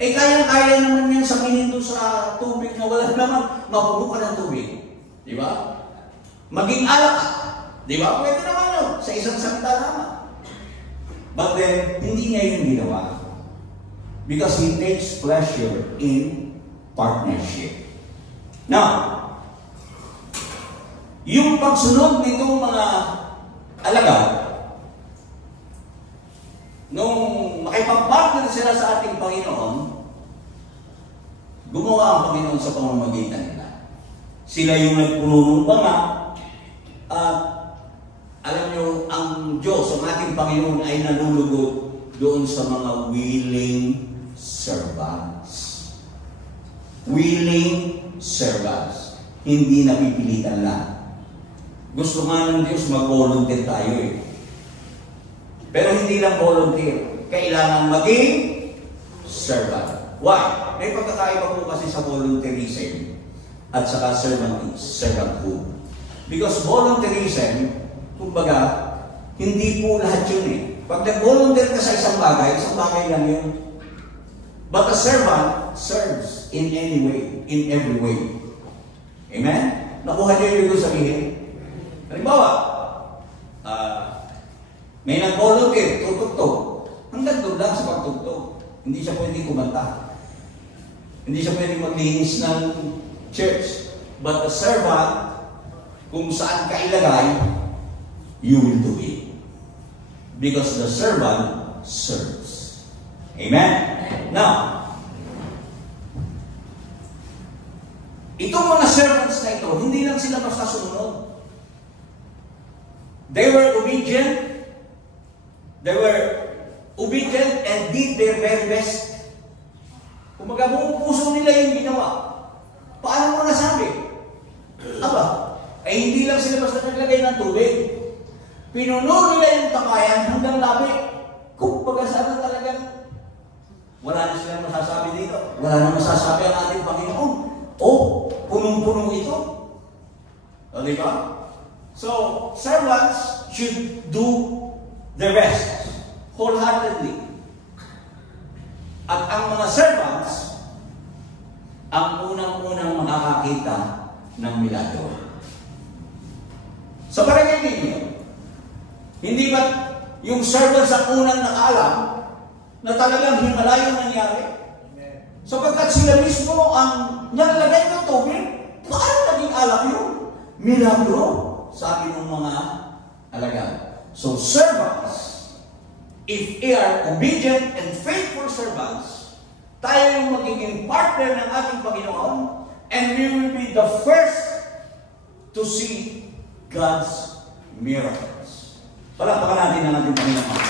Kayang-kaya naman yan sabihin doon sa tubig na wala naman, mapuno ka ng tubig. Di ba? Maging alak ka. Di ba? Pwede naman yun. Sa isang salita naman. But then, hindi niya yung ginawa. Because He takes pleasure in partnership. Now, yung pagsunod nitong mga alagad, nung makipag-partner sila sa ating Panginoon, gumawa ang Panginoon sa pamamagitan nila. Sila yung nagpuno ng banga, at alam nyo, ang Diyos, ang ating Panginoon ay nalulugod doon sa mga willing servants. Willing servants. Hindi napipilitan lang. Gusto nga ng Diyos, mag-volunteer tayo eh. Pero hindi lang volunteer. Kailangan maging servant. Why? May pagkakaiba po kasi sa volunteerism at saka servanthood. Because volunteerism, kumbaga, hindi po lahat yun eh. Pag nag-volunteer ka sa isang bagay lang yun. But a servant serves in any way, in every way. Amen? Nakuha niyo yung sabihin? Halimbawa, may nag-volunteer, tutugtog. Hanggang doon lang sa pagtugtog. Hindi siya pwedeng kumanta. Hindi siya pwedeng maglinis ng church. But the servant, kung saan ka ilagay, you will do it. Because the servant serves. Amen? Now, itong mga servants na ito, hindi lang sila basta sumunod. They were obedient. They were obedient and did their very best. Kumbaga, buong puso nila yung ginawa. Paano mo nasabi? Aba, ay hindi lang sila basta naglagay ng tubig. Pinuno nila yung takayan hanggang labi. Kung baga sana talagang wala na silang masasabi dito. Wala na masasabi ang ating Panginoon. Punong-punong ito. Di ba? So, servants should do their best wholeheartedly. At ang mga servants ang unang-unang makakakita ng milagro. Sa palagay ninyo, hindi ba yung servants ang unang nakaalam na talagang himala yung nangyari? Sapagkat sila mismo ang naglagay ng tubig, paano naging alam yun? Milagro, sabi ng mga alagad. So servants, if we are obedient and faithful servants, tayo yung magiging partner ng ating Panginoon, and we will be the first to see God's miracles. Palakpakan natin ang ating Panginoon.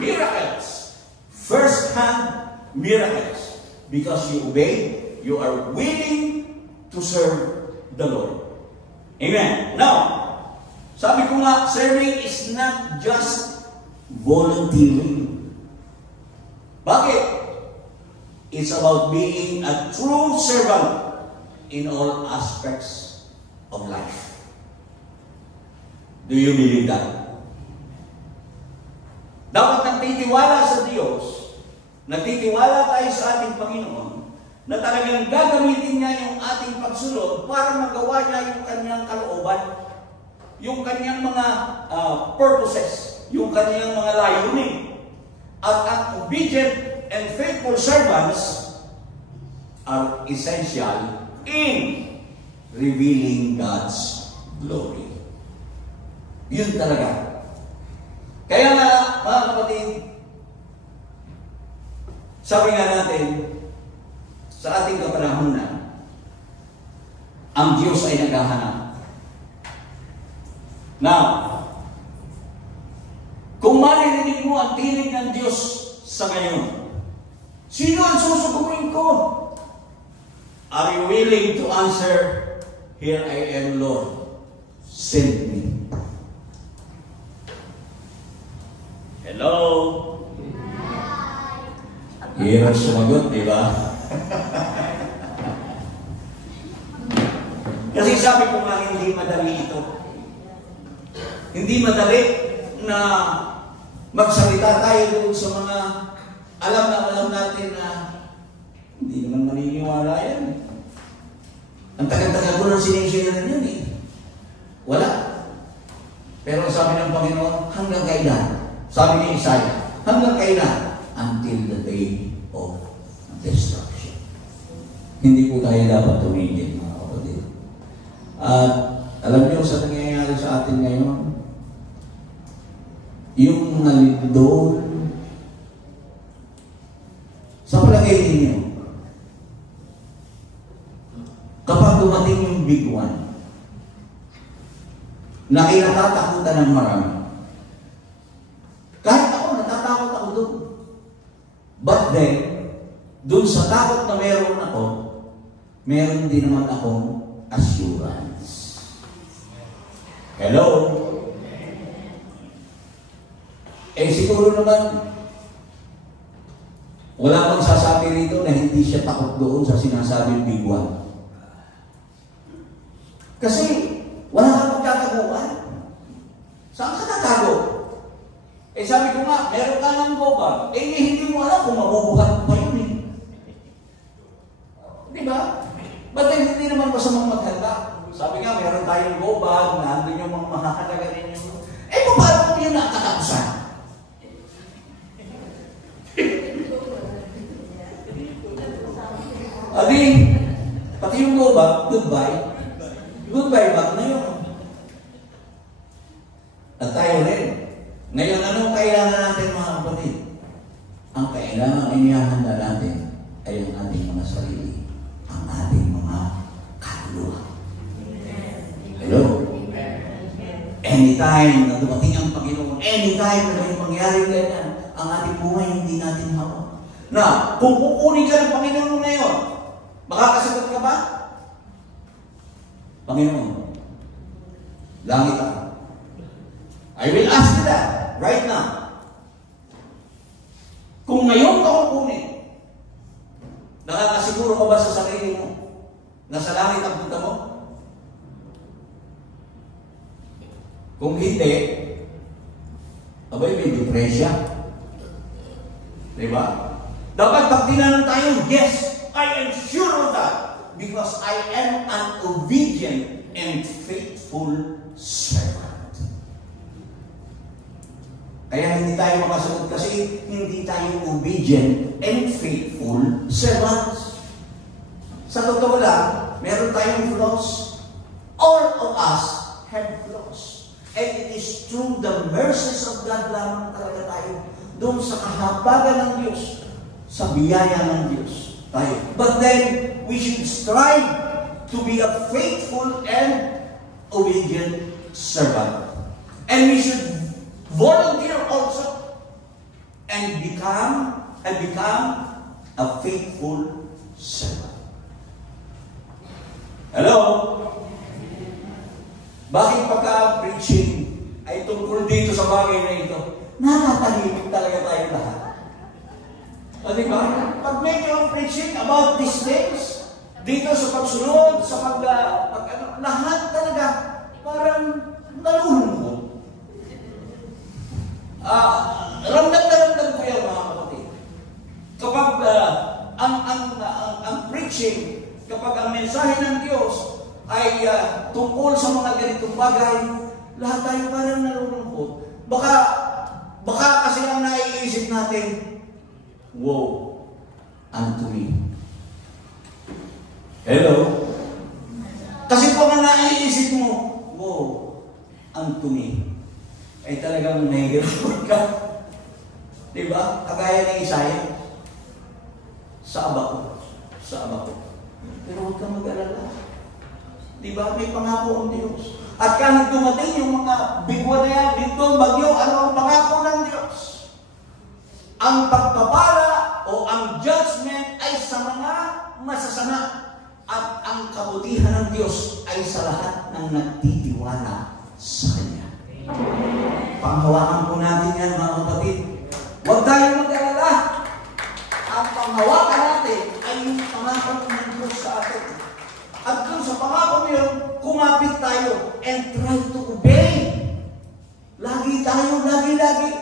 Miracles. First-hand miracles. Because you obey, you are willing to serve the Lord. Amen. Now, sabi ko nga, serving is not just volunteering. Bakit? It's about being a true servant in all aspects of life. Do you believe that? Dapat nagtitiwala sa Diyos, nagtitiwala tayo sa ating Panginoon, na talagang gagamitin niya yung ating pagsunod para magawa niya yung kanyang kalooban, yung kanyang mga purposes, yung kanyang mga layunin. At ang obedient and faithful servants are essential in revealing God's glory. Yun talaga. Kaya nga, mga kapatid, sabi nga natin, sa ating kapanahunan, ang Diyos ay naghahanap. Now, kung maririnig mo ang tinig ng Diyos sa ngayon, sino ang susugurin ko? Are you willing to answer, "Here I am, Lord, send me"? Hello? Hirap sumagot, di ba? Kasi sabi ko nga, hindi madali ito. Hindi madali na magsalita tayo doon sa mga alam natin na hindi naman maniniwala yan. Ang tagal-tagal ko nang sinishare yan eh. Wala. Pero sabi ng Panginoon, hanggang kailan? Sabi ni Isaiah, hanggang kailan? Until the day of destruction. Hindi po tayo dapat tumigil, mga kapatid. At alam niyo sa nangyayari sa atin ngayon, yung nalindol, sa palagay ninyo, kapag dumating yung big one, na kinatatakutan ng marami, kahit ako, natatakot ako doon. But then, doon sa takot na meron ako, meron din naman akong assurance. Hello? Siguro naman, wala bang sasabi rito na hindi siya takot doon sa sinasabing big one. Kasi, wala kang magtataguan. Saan ka tatago? Sabi ko nga, meron ka ng goba. Hindi mo alam kung mabubuhat pa yun eh. Diba? Ba't hindi naman masamang maghanda? Sabi nga, meron tayong goba, nandun yung mga mahalaga rin yung... paano kung yun nakatapusan? Adi, pati yung goba, goodbye. Goodbye back na yun. At tayo rin. Ngayon, anong kailangan natin, mga kapatid? Ang kailangan inihahanda natin ay ang ating mga sarili, ang ating mga kaluluwa. Hello? Anytime na dumating ang Panginoon, anytime na may mangyari ganyan, ang ating buhay hindi natin hawak. Na, kung kukunin ka ng Panginoon ngayon, Makakasagot ka ba? Panginoon, langit ako. I will ask you that right now. Kung ngayon ka kukunin, nakakasiguro ka ba sa sarili mo na sa langit ang punta mo? Kung hindi, abay may depresya. Diba? Dapat pag tinanong tayo, yes, I am sure of that because I am an obedient and faithful servant. Kaya hindi tayo makasagot kasi hindi tayo obedient and faithful servants. Sa totoo lang, meron tayong flaws. All of us have flaws. And it is through the mercies of God lamang talaga tayo doon sa kahabagan ng Diyos, sa biyaya ng Diyos tayo. But then, we should strive to be a faithful and obedient servant. And we should volunteer also and become a faithful servant. Hello? Bakit pagka-preaching ay tungkol dito sa bagay na ito? Nakatahimik talaga tayo lahat. O diba? Pag medyo ang preaching about these things, dito sa pagsunod, sa lahat talaga parang nalulungkot. Ramdam na ramdam ko yan, mga kapatid. Kapag ang preaching, kapag ang mensahe ng Diyos ay tungkol sa mga ganitong bagay, lahat tayo parang nalulungkot. Baka kasi ang naiisip natin, woe unto me. Hello? Kasi kung ang naiisip mo, woe unto me, ay talagang nahihirapan ka. Diba? Kagaya ni Isaiah. Sa aba ko. Pero huwag kang mag-alala. Diba? May pangako ang Diyos. At kahit dumating yung mga bigwa na yan, dito, bagyo, ano ang pangako ng Diyos? Ang pagpapala o ang judgment ay sa mga masasama. At ang kabutihan ng Diyos ay sa lahat ng nagtitiwala sa Kanya. Panghawakan po natin yan, mga kapatid. Huwag tayong mag-alala. Ang panghawakan natin ay yung pangako ng Diyos sa atin. At kung sa pangako yun, kumapit tayo and try to obey. Lagi.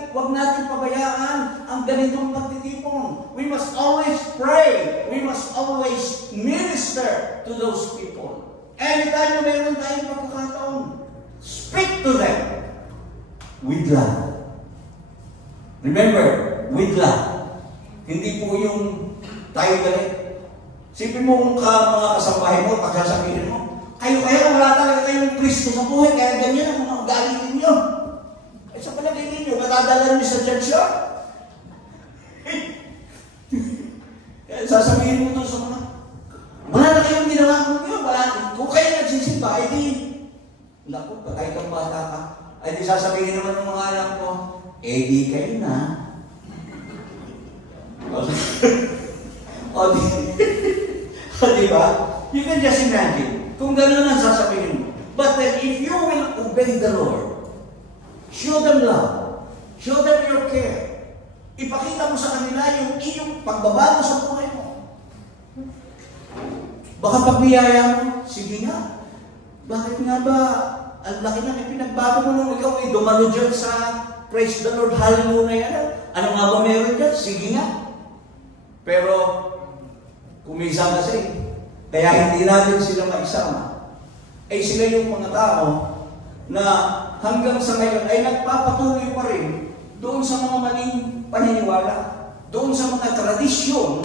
Huwag natin pabayaan ang ganitong pagtitipon. We must always pray. We must always minister to those people. Anytime na mayroon tayong pagkakataon, speak to them with love. Remember, with love. Hindi po yung tayo galit. Sipin mo kung mga kasambahay mo, pagsasabihin mo, kayo wala talaga kayong Kristo sa buhay, kaya ganyan ang mga galitin nyo. Ay sa palagay ninyo, matadala nyo sa church yun. Kaya sasabihin mo doon sa mga, wala na kayong ginawa mo yun, kung kayo nagsisimba, ay di, naku, patay kang bata ka, ay di sasabihin naman ng mga anak ko, eh di kayo na. O diba? You can just imagine. Kung gano'n ang sasabihin mo. But then if you will obey the Lord, show them love, show them your care, ipakita mo sa kanila yung iyong pagbabago sa buhay mo. Baka pagbiyaya mo, sige nga. Bakit nga ba, ang laki na may pinagbago mo nung ikaw ay dumalo dyan sa praise the Lord, hallelujah yan. Ano nga ba meron dyan? Sige nga. Pero, kumisa kasi, kaya hindi natin sila maisama. Ay sila yung mga tao na hanggang sa ngayon ay nagpapatuloy pa rin doon sa mga maling paniniwala, doon sa mga tradisyon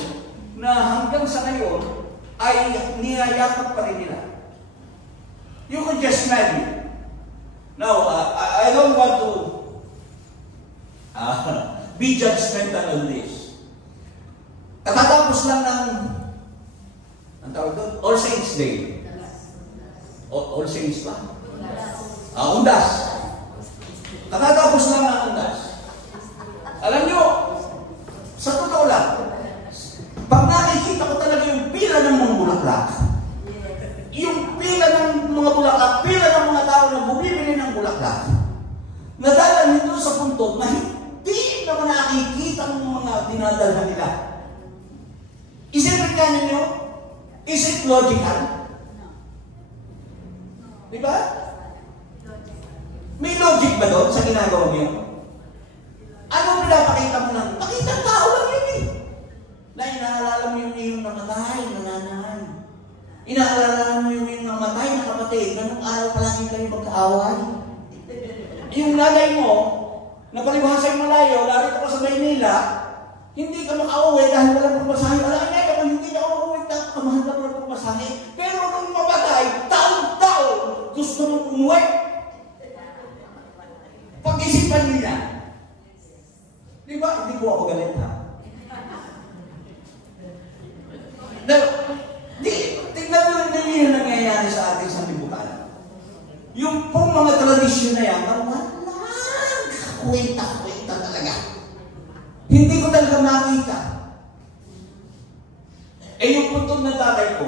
na hanggang sa ngayon ay niyayakap pa rin nila. You can just imagine. Now, I don't want to be judgmental on this. Katatapos lang ng ang tawag doon? All Saints Day. All Saints ba? Undas. Katatapos lang ng Undas. Alam nyo, sa totoo lang, pag nakikita ko talaga yung pila ng mga puntod na hindi naman nakikita ng mga dinadalhan nila. Is it mechanic nyo? Is it logical? Diba? May logic ba doon sa ginagawa niyo? Ano pinapakita mo lang? Pakita tao lang yun eh. Na inaalala mo yung iyong namatay, nananahan. Inaalala mo yung iyong namatay na kapatid, ganung araw palagi kayo magkaaway. Yung nanay mo, na palibhasa yung malayo, larito ka sa Maynila, hindi ka makauwi dahil walang pagmasahe. Alam na ako, hindi ka makauwi, kamahal na walang pagmasahe. Pero nung mamatay, taon-taon, gusto mong umuwi. Pag-isipan nila. Di ba? Hindi po ako galit, ha? Tingnan mo na yung nangyayari sa ating sanlibutan. Yung pong mga tradisyon na yan, kwenta talaga. Hindi ko talaga makita. Eh yung puntod ng tatay ko,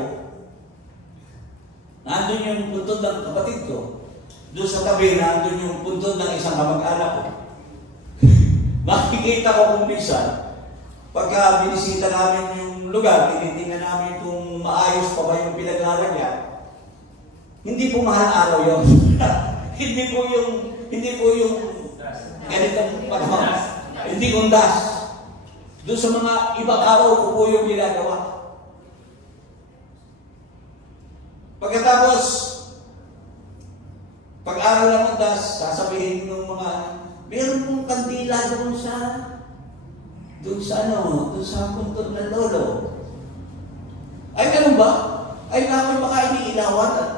nandun yung puntod ng kapatid ko, doon sa tabi, nandun yung puntod ng isang kamag-anak ko. Makikita ko kung minsan, pagka binisita namin yung lugar, tinitingnan namin kung maayos pa ba yung pinag-aalagyan. Hindi po mahal araw yun. hindi po yung ganitong panahon. Hindi undas. Doon sa mga ibang araw ko po yung ginagawa. Pagkatapos, pag-araw ng undas, sasabihin ng mga, meron pong kandila doon sa puntod ng lolo. Ay, ganun ba? Ay, naman baka iniilawan at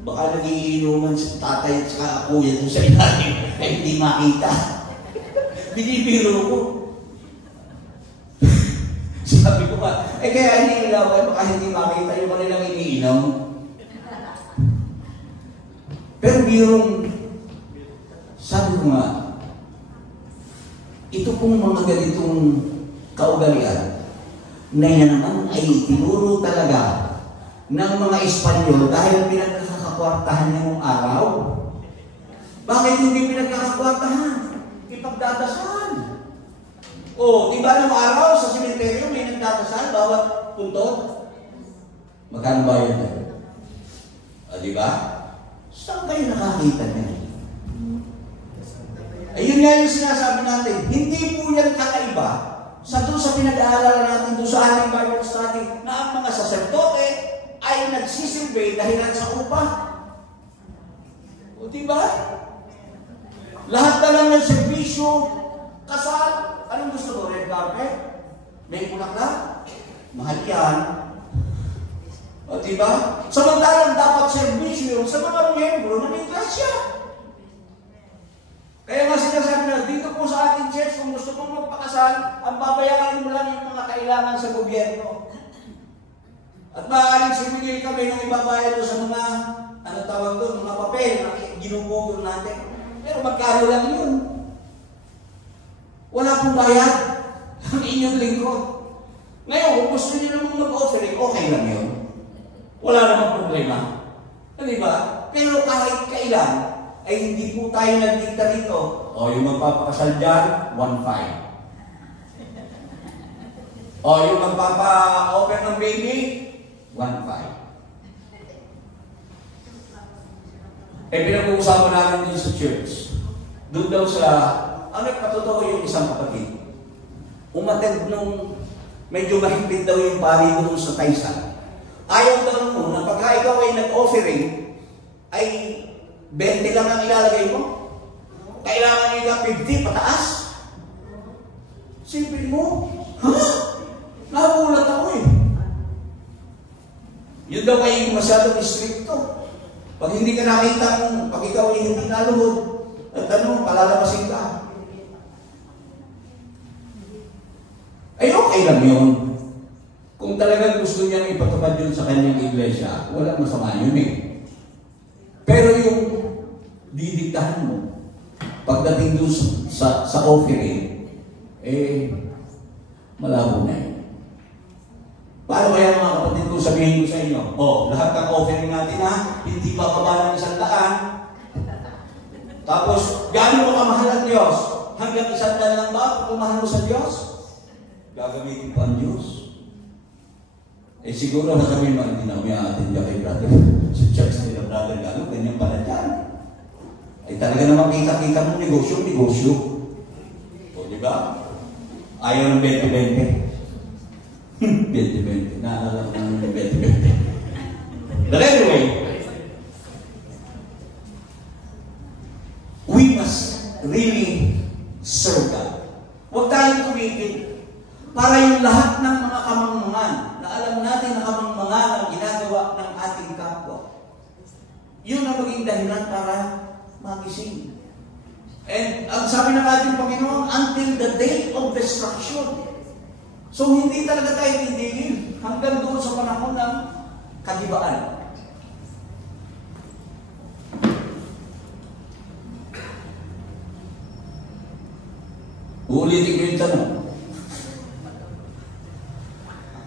baka nagiinuman sa tatay at sa kuya doon sa ilalim. Ay, hindi makita. Binibiro ko. Sabi ko ba, kaya iniilawan, baka hindi makita yung kanilang iniinom. Pero birong, sabi ko nga, ito pong mga ganitong kaugalian na yan naman ay tinuro talaga ng mga Espanyol dahil pinagkakakwartahan niya ng araw. Bakit hindi pinagkakakwartahan? Ipagdadasal. O, diba ng araw sa simenteryo may nagdadasal bawat puntod? Magkano ba yun? Diba? Saan kayo nakakita niya? Ayun nga yung sinasabi natin, hindi po yan kakaiba sa doon sa pinag-aaralan natin doon sa ating Bible study na ang mga saserdote ay nagsisilbi dahilan sa upa. O diba? Lahat na lang ng serbisyo, kasal, anong gusto mo? Red carpet? May bulaklak? Mahal yan. O diba? Samantalang dapat serbisyo sa mga miyembro na may grasya. Kaya nga sinasabi na, dito po sa ating church, kung gusto mong magpakasal, ang babayaran mo lang yung mga kailangan sa gobyerno. At maaaring sumigil kami ng ibabayad sa mga, ano tawag doon, mga papel na ginugugol natin. Pero magkano lang yun. Wala pong bayad ang inyong lingkod. Ngayon, kung gusto nyo namang mag-offering, okay lang yun. Wala namang problema. Diba? Pero kahit kailan, ay hindi po tayo nagdikta rito. O yung magpapakasal dyan, 1.5. O yung magpapa-open ng baby, 1.5. Pinag-uusapan namin dun sa church. Doon daw sa, patotoo yung isang kapatid. Umatid nung medyo mahigpit daw yung pari doon sa Taysan. Ayaw daw mo na pagka ikaw ay nag-offering, ay 20 lang ang ilalagay mo. Kailangan nyo ka 50 pataas. Simple mo. Ha? Nagulat ako eh. Yun daw ay masyadong stricto. Pag hindi ka nakita mo, pag ikaw ay hindi naluhod, at palalabasin ka. Ay okay lang yun. Kung talagang gusto niyang ipatupad yun sa kanyang iglesia, walang masama yun eh. Pero yung didiktahan mo, pagdating doon sa offering, malabo na yun. Paano kaya mga kapatid ko sabihin ko sa inyo, lahat ng offering natin hindi bababa ng 100. Tapos, gaano mo kamahal ang Diyos? hanggang isang daan lang ba pumahal mo sa Diyos? Gagamitin pa ang Diyos. Eh siguro nasabihin mo, hindi na umiaatin dyan kay brother. Sa church nila brother Galo, ganyan pala dyan. Ay talaga naman kita-kita mo negosyo. O diba? Ayaw ng 20-20. 20-20. Naalala ko ng 20-20. But anyway, we must really serve God. Huwag tayong tumigil para yung lahat ng mga kamangmangan na alam natin na kamangmangan ang ginagawa ng ating kapwa. Yun ang maging dahilan para magising. And ang sabi ng ating Panginoon, until the day of destruction. So hindi talaga tayo titigil hanggang doon sa panahon ng kagibaan. Uulitin ko yung tanong.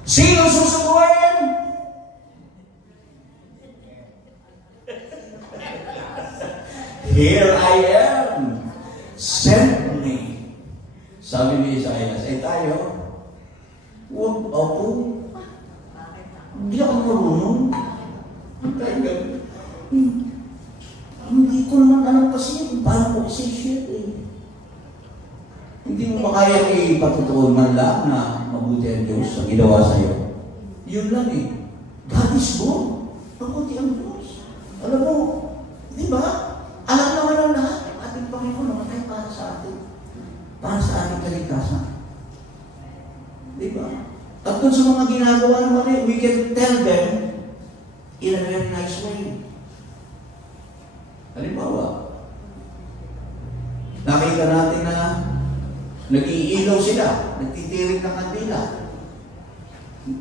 Sino susukuin? Here I am. Send me. Sabi ni Isaiah, ay tayo, huwag ako. Hindi ako marunong. Hindi ko naman alam kasi paano ko i-share eh. Hindi mo makaya ipatutuon man lang na mabuti ang Diyos sa ginawa sa iyo. Yun lang eh. God is good. Mabuti ang Diyos. Alam mo, di ba? Alam naman ang lahat. Ating Panginoon namatay para sa atin. Para sa ating kaligtasan. Di ba? At kung sa mga ginagawa naman eh, we can tell them in a very nice way. Halimbawa, nakita natin na nag-iilaw sila, nagtitirik ng kandila.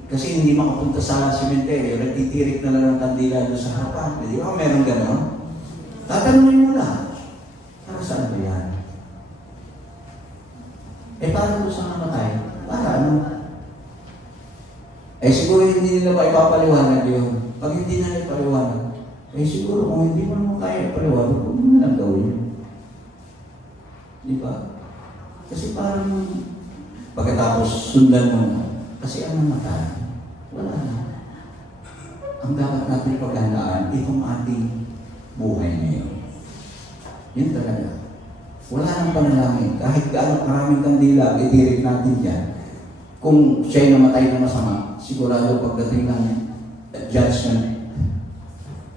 Kasi hindi makapunta sa sementeryo, nagtitirik na lang ng kandila doon sa harapan. Di ba? Meron gano'n. Tatanungin mo na, para saan ba yan? Eh, paano doon sa namatay? Para ano? Eh, siguro hindi nila ba ipapaliwanag yun? Pag hindi na ipaliwanag, eh, siguro kung hindi mo naman kaya ipaliwanag, huwag mo na lang gawin. Di ba? Kasi parang pagkatapos sundan mo, kasi ang namatay, wala na. Ang dapat natin paghandaan, itong ating buhay ngayon. Yun talaga. Wala nang panalangin. Kahit gaano karaming kandila, itirik natin dyan. Kung siya'y namatay na masama, sigurado pagdating ng judgment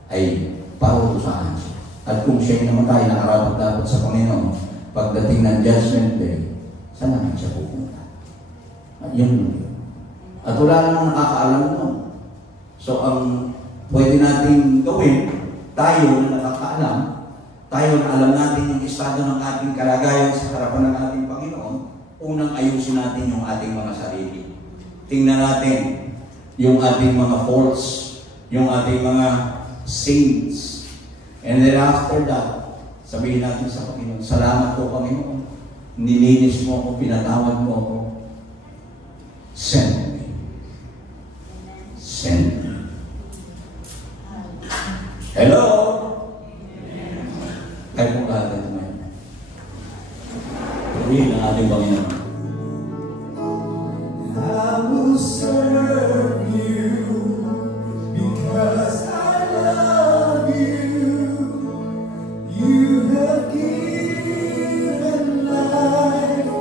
ay parutusahan siya. At kung siya'y namatay na karapat-dapat sa Panginoon, pagdating ng judgment day, saan namin siya pupunta? At yun. At wala namang nakakaalam nun. So, ang pwede natin gawin, tayo na nakakaalam, tayo na alam natin yung estado ng ating kalagayan sa harapan ng ating Panginoon, unang ayusin natin yung ating mga sarili. Tingnan natin yung ating mga faults, yung ating mga sins. And then after that, sabihin natin sa Panginoon, salamat po Panginoon, nilinis mo ako, pinatawad mo ako. Send me. Send me. Hello? Kaya po kagad naman. Purihin ang ating Panginoon. I will serve you because I love you. You have given life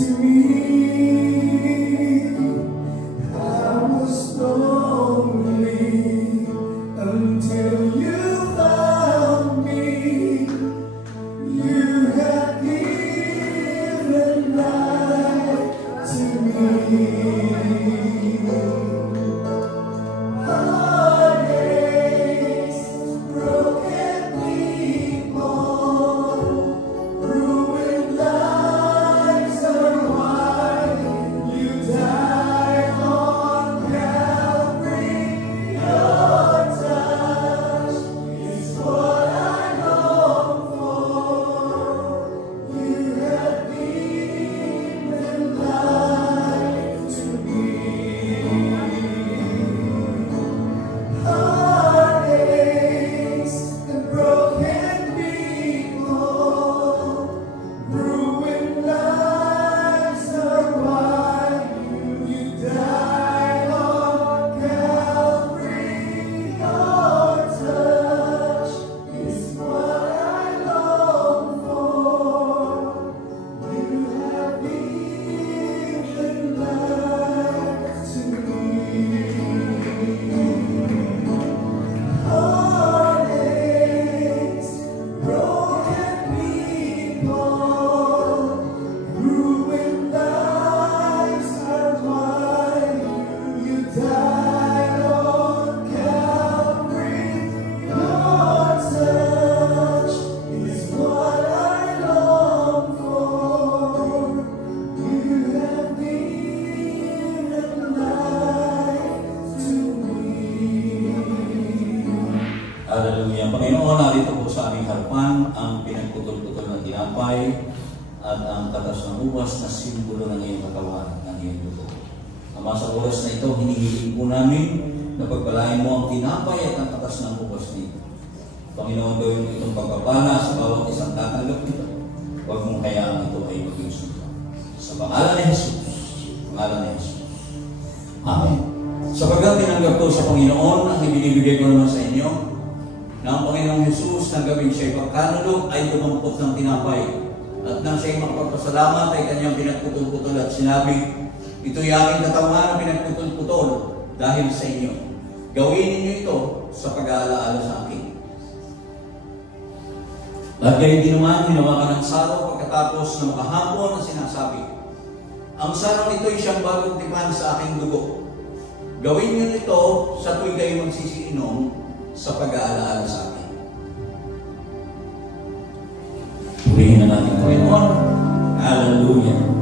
to me. I was lonely until you found me. You have given life. ang katas ng ubas na simbolo ng iyong katawan, ng iyong dugo. Ama, sa oras na ito, hinihiling po namin na pagpalain mo ang tinapay at ang katas ng ubas nito. Panginoon, gawin mo itong pagpapala sa bawat isang tatanggap nito. Huwag mong hayaan ito ay maging sundo. Sa pangalan ni Jesus. Pangalan ni Jesus. Amen. Sapagkat tinanggap ko sa Panginoon ang ibinibigay ko naman sa inyo, na ang Panginoong Jesus na gawin siya'y pagkanulog ay tumampot ng tinapay. At nang siya'y magpapasalamat ay kanyang pinagputol-putol at sinabi, ito'y aking katawan na pinagputol-putol dahil sa inyo. Gawin ninyo ito sa pag-aalaala sa akin. At gayon din naman, hinawakan ng saro pagkatapos na makahapon na sinasabi, ang sarong ito'y siyang bagong tipan sa aking dugo. Gawin niyo ito sa tuwing kayo magsisiinom sa pag-aalaala sa akin. Purihin na natin, Panginoon. Hallelujah.